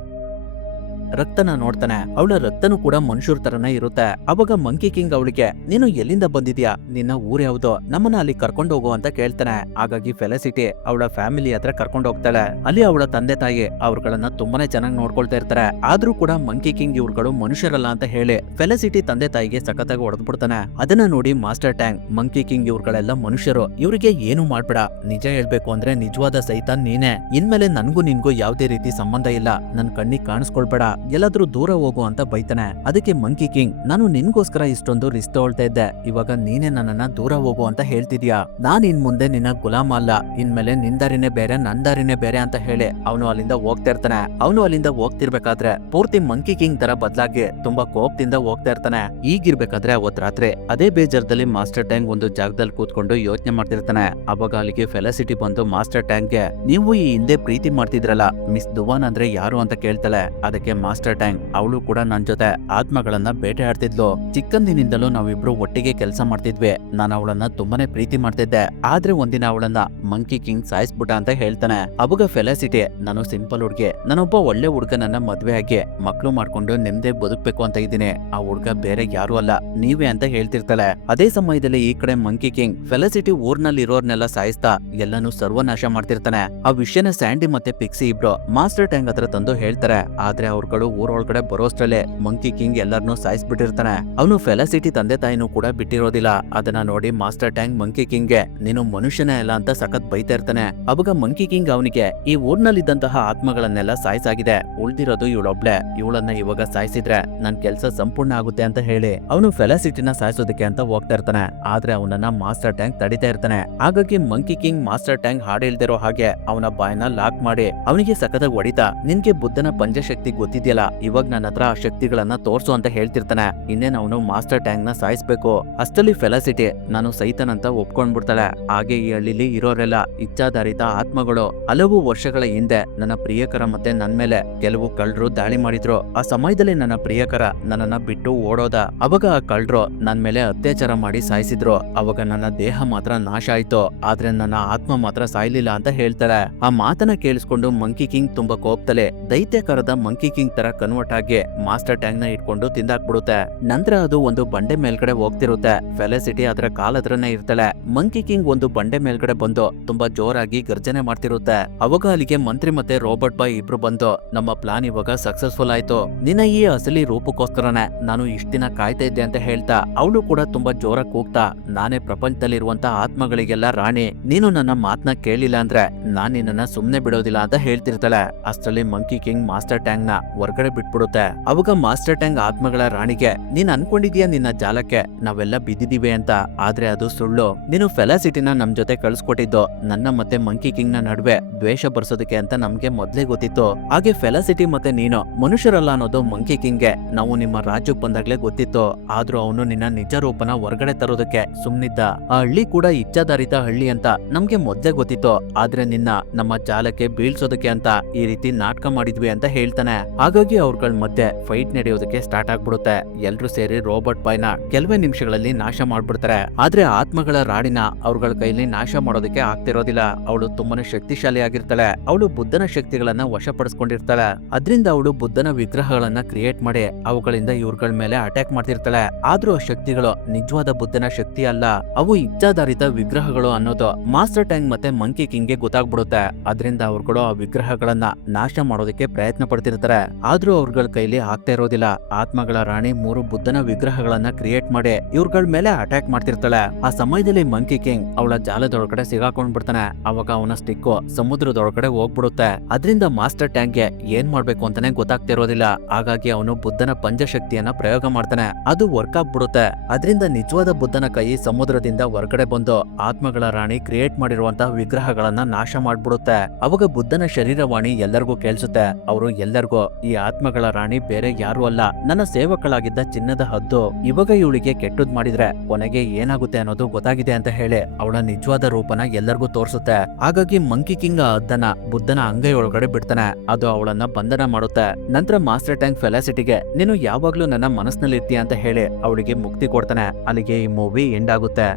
ರಕ್ತನ ನೋಡ್ತಾನೆ. ಅವಳ ರಕ್ತನೂ ಕೂಡ ಮನುಷ್ಯರ ತರನೇ ಇರುತ್ತೆ. ಅವಾಗ ಮಂಕಿ ಕಿಂಗ್ ಅವಳಿಗೆ ನೀನು ಎಲ್ಲಿಂದ ಬಂದಿದ್ಯಾ, ನಿನ್ನ ಊರ್ ಯಾವ್ದೋ, ನಮ್ಮನ್ನ ಅಲ್ಲಿ ಕರ್ಕೊಂಡು ಹೋಗು ಅಂತ ಕೇಳ್ತಾನೆ. ಹಾಗಾಗಿ ಫೆಲಿಸಿಟಿ ಅವಳ ಫ್ಯಾಮಿಲಿ ಹತ್ರ ಕರ್ಕೊಂಡು ಹೋಗ್ತಾಳೆ. ಅಲ್ಲಿ ಅವಳ ತಂದೆ ತಾಯಿ ಅವ್ರಗಳನ್ನ ತುಂಬಾನೇ ಚೆನ್ನಾಗಿ ನೋಡ್ಕೊಳ್ತಾ ಇರ್ತಾರೆ. ಆದ್ರೂ ಕೂಡ ಮಂಕಿ ಕಿಂಗ್ ಇವ್ರುಗಳು ಮನುಷ್ಯರಲ್ಲ ಅಂತ ಹೇಳಿ ಫೆಲಿಸಿಟಿ ತಂದೆ ತಾಯಿಗೆ ಸಖತ್ತಾಗಿ ಹೊಡೆದ್ಬಿಡ್ತಾನೆ. ಅದನ್ನ ನೋಡಿ ಮಾಸ್ಟರ್ ಟ್ಯಾಂಗ್ ಮಂಕಿ ಕಿಂಗ್ ಇವ್ರುಗಳೆಲ್ಲ ಮನುಷ್ಯರು, ಇವ್ರಿಗೆ ಏನು ಮಾಡ್ಬೇಡ, ನಿಜ ಹೇಳ್ಬೇಕು ಅಂದ್ರೆ ನಿಜವಾದ ಸೈತಾನ್ ನೀನೆ, ಇನ್ಮೇಲೆ ನನ್ಗೂ ನಿನ್ಗೂ ಯಾವ್ದೇ ರೀತಿ ಸಂಬಂಧ ಇಲ್ಲ, ನನ್ ಕಣ್ಣಿಗೆ ಕಾಣಿಸ್ಕೊಳ್ಬೇಡ, ಎಲ್ಲಾದ್ರೂ ದೂರ ಹೋಗು ಅಂತ ಬೈತಾನೆ. ಅದಕ್ಕೆ ಮಂಕಿ ಕಿಂಗ್ ನಾನು ನಿನ್ಗೋಸ್ಕರ ಇಷ್ಟೊಂದು ರಿಸ್ಕ್ ತಗೊಳ್ತಾ ಇದ್ದೆ, ಇವಾಗ ನೀನೇ ನನ್ನನ್ನ ದೂರ ಹೋಗು ಅಂತ ಹೇಳ್ತಿದ್ಯಾ, ನಾನ್ ಇನ್ ಮುಂದೆ ನಿನ್ನ ಗುಲಾಮ ಅಲ್ಲ, ಇನ್ಮೇಲೆ ನಿಂದಾರಿನೇ ಬೇರೆ ನಂದಾರಿನೇ ಬೇರೆ ಅಂತ ಹೇಳಿ ಅವನು ಅಲ್ಲಿಂದ ಹೋಗ್ತಾ ಇರ್ತಾನೆ. ಅವನು ಅಲ್ಲಿಂದ ಹೋಗ್ತಿರ್ಬೇಕಾದ್ರೆ ಪೂರ್ತಿ ಮಂಕಿ ಕಿಂಗ್ ತರ ಬದಲಾಗಿ ತುಂಬಾ ಕೋಪದಿಂದ ಹೋಗ್ತಾ ಇರ್ತಾನೆ. ಈಗಿರ್ಬೇಕಾದ್ರೆ ಅವತ್ ರಾತ್ರಿ ಅದೇ ಬೇಜಾರದಲ್ಲಿ ಮಾಸ್ಟರ್ ಟ್ಯಾಂಗ್ ಒಂದು ಜಾಗದಲ್ಲಿ ಕೂತ್ಕೊಂಡು ಯೋಚನೆ ಮಾಡ್ತಿರ್ತಾನೆ. ಅವಾಗ ಅಲ್ಲಿಗೆ ಫೆಲಿಸಿಟಿ ಬಂದು ಮಾಸ್ಟರ್ ಟ್ಯಾಂಗ್ ಗೆ ನೀವು ಈ ಹಿಂದೆ ಪ್ರೀತಿ ಮಾಡ್ತಿದ್ರಲ್ಲ ಮಿಸ್ ದುವಾನ್ ಅಂದ್ರೆ ಯಾರು ಅಂತ ಕೇಳ್ತಾಳೆ. ಅದಕ್ಕೆ ಮಾಸ್ಟರ್ ಟ್ಯಾಂಗ್ ಅವಳು ಕೂಡ ನನ್ ಜೊತೆ ಆತ್ಮಗಳನ್ನ ಬೇಟೆ ಆಡ್ತಿದ್ಲು, ಚಿಕ್ಕಂದಿನಿಂದಲೂ ನಾವಿಬ್ರು ಒಟ್ಟಿಗೆ ಕೆಲಸ ಮಾಡ್ತಿದ್ವಿ, ನಾನು ಅವಳನ್ನ ತುಂಬಾನೇ ಪ್ರೀತಿ ಮಾಡ್ತಿದ್ದೆ, ಆದ್ರೆ ಒಂದಿನ ಅವಳನ್ನ ಮಂಕಿ ಕಿಂಗ್ ಸಾಯಿಸ್ಬಿಟ್ಟ ಅಂತ ಹೇಳ್ತಾನೆ. ಅವಾಗ ಫೆಲಿಸಿಟಿ ನಾನು ಸಿಂಪಲ್ ಹುಡ್ಗಿ, ನಾನೊಬ್ಬ ಒಳ್ಳೆ ಹುಡ್ಗನನ್ನ ಮದ್ವೆ ಆಗಿ ಮಕ್ಳು ಮಾಡ್ಕೊಂಡು ನೆಮ್ಮದಿ ಬದುಕ್ಬೇಕು ಅಂತ ಇದ್ದೀನಿ, ಆ ಹುಡ್ಗ ಬೇರೆ ಯಾರು ಅಲ್ಲ ನೀವೇ ಅಂತ ಹೇಳ್ತಿರ್ತಾಳೆ. ಅದೇ ಸಮಯದಲ್ಲಿ ಈ ಕಡೆ ಮಂಕಿ ಕಿಂಗ್ ಫೆಲಿಸಿಟಿ ಊರ್ನಲ್ಲಿ ಇರೋರ್ನೆಲ್ಲ ಸಾಯಿಸ್ತಾ ಎಲ್ಲಾನು ಸರ್ವನಾಶ ಮಾಡ್ತಿರ್ತಾನೆ. ಆ ವಿಷಯನ ಸ್ಯಾಂಡಿ ಮತ್ತೆ ಪಿಕ್ಸಿ ಇಬ್ರು ಮಾಸ್ಟರ್ ಟ್ಯಾಂಗ್ ಹತ್ರ ತಂದು ಹೇಳ್ತಾರೆ. ಆದ್ರೆ ಅವ್ರುಗಳು ಊರೊಳಗಡೆ ಬರೋಷ್ಟರಲ್ಲೇ ಮಂಕಿ ಕಿಂಗ್ ಎಲ್ಲರನ್ನೂ ಸಾಯಿಸ್ಬಿಟ್ಟಿರ್ತಾನೆ. ಅವನು ಫೆಲಿಸಿಟಿ ತಂದೆ ತಾಯಿನೂ ಕೂಡ ಬಿಟ್ಟಿರೋದಿಲ್ಲ. ಅದನ್ನ ನೋಡಿ ಮಾಸ್ಟರ್ ಟ್ಯಾಂಗ್ ಮಂಕಿ ಕಿಂಗ್ ಗೆ ನೀನು ಮನುಷ್ಯನೇ ಅಲ್ಲ ಅಂತ ಸಖತ್ ಬೈತಾ ಇರ್ತಾನೆ. ಅವಾಗ ಮಂಕಿ ಕಿಂಗ್ ಅವನಿಗೆ ಈ ಊರ್ನಲ್ಲಿದ್ದಂತಹ ಆತ್ಮಗಳನ್ನೆಲ್ಲ ಸಾಯಿಸಾಗಿದೆ, ಉಳ್ದಿರೋದು ಇವಳೊಬ್ಳೆ, ಇವಳನ್ನ ಇವಾಗ ಸಾಯಿಸಿದ್ರೆ ನನ್ ಕೆಲ್ಸ ಸಂಪೂರ್ಣ ಆಗುತ್ತೆ ಅಂತ ಹೇಳಿ ಅವನು ಫೆಲಿಸಿಟಿನ ಸಾಯಿಸೋದಕ್ಕೆ ಅಂತ ಹೋಗ್ತಾ ಇರ್ತಾನೆ. ಆದ್ರೆ ಅವನನ್ನ ಮಾಸ್ಟರ್ ಟ್ಯಾಂಗ್ ತಡಿತಾ ಇರ್ತಾನೆ. ಹಾಗಾಗಿ ಮಂಕಿ ಕಿಂಗ್ ಮಾಸ್ಟರ್ ಟ್ಯಾಂಗ್ ಹಾಡು ಹೇಳ್ದಿರೋ ಹಾಗೆ ಅವನ ಬಾಯನ್ನ ಲಾಕ್ ಮಾಡಿ ಅವನಿಗೆ ಸಖತ್ತಾಗಿ ಹೊಡಿತಾ ನಿನ್ಗೆ ಬುದ್ಧನ ಪಂಚಶಕ್ತಿ ಗೊತ್ತಿದ್ಯಲ್ಲ, ಇವಾಗ ನನ್ನ ಹತ್ರ ಆ ಶಕ್ತಿಗಳನ್ನ ತೋರ್ಸು ಅಂತ ಹೇಳ್ತಿರ್ತಾನೆ. ಇನ್ನೇನು ಅವನು ಮಾಸ್ಟರ್ ಟ್ಯಾಂಗ್ ನ ಸಾಯಿಸ್ಬೇಕು. ಅಷ್ಟಲ್ಲಿ ಫೆಲಿಸಿಟಿ ನಾನು ಸೈತನ್ ಅಂತ ಒಪ್ಕೊಂಡ್ಬಿಡ್ತಾಳೆ. ಹಾಗೆ ಈ ಹಳ್ಳಿಲಿ ಇರೋರೆಲ್ಲ ಇಚ್ಛಾಧಾರಿತ ಆತ್ಮಗಳು. ಹಲವು ವರ್ಷಗಳ ಹಿಂದೆ ನನ್ನ ಪ್ರಿಯಕರ ಮತ್ತೆ ನನ್ ಮೇಲೆ ಕೆಲವು ಕಳ್ಳರು ದಾಳಿ ಮಾಡಿದ್ರು. ಆ ಸಮಯದಲ್ಲಿ ನನ್ನ ಪ್ರಿಯಕರ ನನ್ನನ್ನ ಬಿಟ್ಟು ಓಡೋದ. ಅವಾಗ ಆ ಕಳ್ಳರು ನನ್ ಮೇಲೆ ಅತ್ಯಾಚಾರ ಮಾಡಿ ಸಾಯಿಸಿದ್ರು. ಅವಾಗ ನನ್ನ ದೇಹ ಮಾತ್ರ ನಾಶ ಆಯ್ತು, ಆದ್ರೆ ನನ್ನ ಆತ್ಮ ಮಾತ್ರ ಸಾಯ್ಲಿಲ್ಲ ಅಂತ ಹೇಳ್ತಾರೆ. ಆ ಮಾತನ್ನ ಕೇಳಿಸ್ಕೊಂಡು ಮಂಕಿ ಕಿಂಗ್ ತುಂಬಾ ಕೋಪದಲ್ಲೇ ದೈತ್ಯಕಾರದ ಮಂಕಿ ಕಿಂಗ್ ತರ ಕನ್ವರ್ಟ್ ಆಗಿ ಮಾಸ್ಟರ್ ಟ್ಯಾಂಗ್ ನ ಇಟ್ಕೊಂಡು ತಿಂದಾಕ್ಬಿಡುತ್ತೆ. ನಂತರ ಅದು ಒಂದು ಬಂಡೆ ಮೇಲ್ಗಡೆ ಹೋಗ್ತಿರುತ್ತೆ. ಫೆಲಿಸಿಟಿ ಅದರ ಕಾಲದ್ರನೇ ಇರ್ತಾಳೆ. ಮಂಕಿ ಕಿಂಗ್ ಒಂದು ಬಂಡೆ ಮೇಲ್ಗಡೆ ಬಂದು ತುಂಬಾ ಜೋರಾಗಿ ಗರ್ಜನೆ ಮಾಡ್ತಿರುತ್ತೆ. ಅವಾಗ ಅಲ್ಲಿಗೆ ಮಂತ್ರಿ ಮತ್ತೆ ರೋಬರ್ಟ್ ಬಾಯ್ ಇಬ್ರು ಬಂದು ನಮ್ಮ ಪ್ಲಾನ್ ಇವಾಗ ಸಕ್ಸಸ್ಫುಲ್ ಆಯ್ತು, ನಿನ್ನ ಈ ಅಸಲಿ ರೂಪಕ್ಕೋಸ್ಕರನೇ ನಾನು ಇಷ್ಟ ದಿನ ಕಾಯ್ತಾ ಇದ್ದೆ ಅಂತ ಹೇಳ್ತಾ ಅವಳು ಕೂಡ ತುಂಬಾ ಜೋರಾಗಿ ಕೂಗ್ತಾ ನಾನೇ ಪ್ರಪಂಚದಲ್ಲಿರುವಂತ ಆತ್ಮಗಳಿಗೆಲ್ಲ ರಾಣಿ, ನೀನು ನನ್ನ ಮಾತನ್ನ ಕೇಳಿಲ್ಲ ಅಂದ್ರೆ ನಾನ್ ನಿನ್ನ ಸುಮ್ನೆ ಬಿಡೋದಿಲ್ಲ ಅಂತ ಹೇಳ್ತಿರ್ತಾಳೆ. ಅಷ್ಟರಲ್ಲಿ ಮಂಕಿ ಕಿಂಗ್ ಮಾಸ್ಟರ್ ಟ್ಯಾಂಗ್ ನ ಹೊರಗಡೆ ಬಿಟ್ಬಿಡುತ್ತೆ. ಅವಾಗ ಮಾಸ್ಟರ್ ಟ್ಯಾಂಗ್ ಆತ್ಮಗಳ ರಾಣಿಗೆ ನೀನ್ ಅನ್ಕೊಂಡಿದ್ಯಾ ನಿನ್ನ ಜಾಲಕ್ಕೆ ನಾವೆಲ್ಲ ಬಿದ್ದಿದೀವಿ ಅಂತ, ಆದ್ರೆ ಅದು ಸುಳ್ಳು, ನೀನು ಫೆಲಿಸಿಟಿನ ನಮ್ ಜೊತೆ ಕಳ್ಸ್ಕೊಟ್ಟಿದ್ದು ನನ್ನ ಮತ್ತೆ ಮಂಕಿ ಕಿಂಗ್ ನ ನಡುವೆ ದ್ವೇಷ ಬರ್ಸೋದಕ್ಕೆ ಅಂತ ನಮ್ಗೆ ಮೊದ್ಲೇ ಗೊತ್ತಿತ್ತು. ಹಾಗೆ ಫೆಲಿಸಿಟಿ ಮತ್ತೆ ನೀನು ಮನುಷ್ಯರಲ್ಲ ಅನ್ನೋದು ಮಂಕಿ ಕಿಂಗ್ ಗೆ ನಾವು ನಿಮ್ಮ ರಾಜ್ಯಕ್ಕೆ ಬಂದಾಗ್ಲೇ ಗೊತ್ತಿತ್ತು. ಆದ್ರೂ ಅವನು ನಿನ್ನ ನಿಜ ರೂಪನ ಹೊರಗಡೆ ತರೋದಕ್ಕೆ ಸುಮ್ನಿದ್ದ. ಆ ಹಳ್ಳಿ ಕೂಡ ಇಚ್ಛಾಧಾರಿತ ಹಳ್ಳಿ ಅಂತ ನಮ್ಗೆ ಮೊದ್ಲೇ ಗೊತ್ತಿತ್ತು, ಆದ್ರೆ ನಿನ್ನ ನಮ್ಮ ಜಾಲಕ್ಕೆ ಬೀಳ್ಸೋದಕ್ಕೆ ಅಂತ ಈ ರೀತಿ ನಾಟಕ ಮಾಡಿದ್ವಿ ಅಂತ ಹೇಳ್ತಾನೆ. ಆಗ ಹಾಗಾಗಿ ಅವ್ರಗಳ ಮಧ್ಯೆ ಫೈಟ್ ನಡೆಯೋದಕ್ಕೆ ಸ್ಟಾರ್ಟ್ ಆಗ್ಬಿಡುತ್ತೆ. ಎಲ್ರು ಸೇರಿ ರೋಬೋಟ್ ಬಾಯ್ನ ಕೆಲವೇ ನಿಮಿಷಗಳಲ್ಲಿ ನಾಶ ಮಾಡ್ಬಿಡ್ತಾರೆ. ಆದ್ರೆ ಆತ್ಮಗಳ ರಾಣಿನ ಅವ್ರಗಳ ಕೈಲಿ ನಾಶ ಮಾಡೋದಕ್ಕೆ ಆಗ್ತಿರೋದಿಲ್ಲ. ಅವಳು ತುಂಬಾನೇ ಶಕ್ತಿಶಾಲಿ ಆಗಿರ್ತಾಳೆ. ಅವಳು ಬುದ್ಧನ ಶಕ್ತಿಗಳನ್ನ ವಶಪಡಿಸ್ಕೊಂಡಿರ್ತಾಳೆ. ಅದ್ರಿಂದ ಅವಳು ಬುದ್ಧನ ವಿಗ್ರಹಗಳನ್ನ ಕ್ರಿಯೇಟ್ ಮಾಡಿ ಅವುಗಳಿಂದ ಇವ್ರಗಳ ಮೇಲೆ ಅಟ್ಯಾಕ್ ಮಾಡ್ತಿರ್ತಾಳೆ. ಆದ್ರೂ ಆ ಶಕ್ತಿಗಳು ನಿಜವಾದ ಬುದ್ಧನ ಶಕ್ತಿ ಅಲ್ಲ, ಅವು ಇಚ್ಛಾಧಾರಿತ ವಿಗ್ರಹಗಳು ಅನ್ನೋದು ಮಾಸ್ಟರ್ ಟ್ಯಾಂಗ್ ಮತ್ತೆ ಮಂಕಿ ಕಿಂಗ್ಗೆ ಗೊತ್ತಾಗ್ಬಿಡುತ್ತೆ. ಅದ್ರಿಂದ ಅವ್ರುಗಳು ಆ ವಿಗ್ರಹಗಳನ್ನ ನಾಶ ಮಾಡೋದಕ್ಕೆ ಪ್ರಯತ್ನ ಪಡ್ತಿರ್ತಾರೆ. ಆದ್ರೂ ಅವ್ರಗಳ ಕೈಲಿ ಆಗ್ತಾ ಇರೋದಿಲ್ಲ. ಆತ್ಮಗಳ ರಾಣಿ 3 ಬುದ್ಧನ ವಿಗ್ರಹಗಳನ್ನ ಕ್ರಿಯೇಟ್ ಮಾಡಿ ಇವ್ರಗಳ ಮೇಲೆ ಅಟ್ಯಾಕ್ ಮಾಡ್ತಿರ್ತಾಳೆ. ಆ ಸಮಯದಲ್ಲಿ ಮಂಕಿ ಕಿಂಗ್ ಅವಳ ಜಾಲದೊಳಗಡೆ ಸಿಗಾಕೊಂಡ್ ಬಿಡ್ತಾನೆ. ಅವಾಗ ಅವನ ಸ್ಟಿಕ್ಕು ಸಮುದ್ರದೊಳಗಡೆ ಹೋಗ್ಬಿಡುತ್ತೆ. ಅದ್ರಿಂದ ಮಾಸ್ಟರ್ ಟ್ಯಾಂಕ್ಗೆ ಏನ್ ಮಾಡ್ಬೇಕು ಅಂತಾನೆ ಗೊತ್ತಾಗ್ತಿರೋದಿಲ್ಲ. ಹಾಗಾಗಿ ಅವನು ಬುದ್ಧನ ಪಂಚಶಕ್ತಿಯನ್ನ ಪ್ರಯೋಗ ಮಾಡ್ತಾನೆ. ಅದು ವರ್ಕ್ ಆಗ್ಬಿಡುತ್ತೆ. ಅದರಿಂದ ನಿಜವಾದ ಬುದ್ಧನ ಕೈ ಸಮುದ್ರದಿಂದ ಹೊರಗಡೆ ಬಂದು ಆತ್ಮಗಳ ರಾಣಿ ಕ್ರಿಯೇಟ್ ಮಾಡಿರುವಂತಹ ವಿಗ್ರಹಗಳನ್ನ ನಾಶ ಮಾಡ್ಬಿಡುತ್ತೆ. ಅವಾಗ ಬುದ್ಧನ ಶರೀರವಾಣಿ ಎಲ್ಲರಿಗೂ ಕೇಳಿಸುತ್ತೆ. ಅವರು ಎಲ್ಲರಿಗೂ ಈ ಆತ್ಮಗಳ ರಾಣಿ ಬೇರೆ ಯಾರು ಅಲ್ಲ, ನನ್ನ ಸೇವಕಳಾಗಿದ್ದ ಚಿನ್ನದ ಹದ್ದು. ಇವಾಗ ಇವಳಿಗೆ ಕೆಟ್ಟದ್ ಮಾಡಿದ್ರೆ ಕೊನೆಗೆ ಏನಾಗುತ್ತೆ ಅನ್ನೋದು ಗೊತ್ತಾಗಿದೆ ಅಂತ ಹೇಳಿ ಅವಳ ನಿಜವಾದ ರೂಪನ ಎಲ್ಲರಿಗೂ ತೋರಿಸುತ್ತೆ. ಹಾಗಾಗಿ ಮಂಕಿ ಕಿಂಗ್ ಆ ಹದ್ದನ್ನ ಬುದ್ಧನ ಅಂಗೈಯೊಳಗಡೆ ಬಿಡ್ತಾನೆ. ಅದು ಅವಳನ್ನ ಬಂಧನ ಮಾಡುತ್ತೆ. ನಂತರ ಮಾಸ್ಟರ್ ಟ್ಯಾಂಕ್ ಫೆಲಾಸಿಟಿಗೆ ನೀನು ಯಾವಾಗ್ಲೂ ನನ್ನ ಮನಸ್ಸಿನಲ್ಲಿ ಇರ್ತೀಯ ಅಂತ ಹೇಳಿ ಅವಳಿಗೆ ಮುಕ್ತಿ ಕೊಡ್ತಾನೆ. ಅಲ್ಲಿಗೆ ಈ ಮೂವಿ ಎಂಡ್ ಆಗುತ್ತೆ.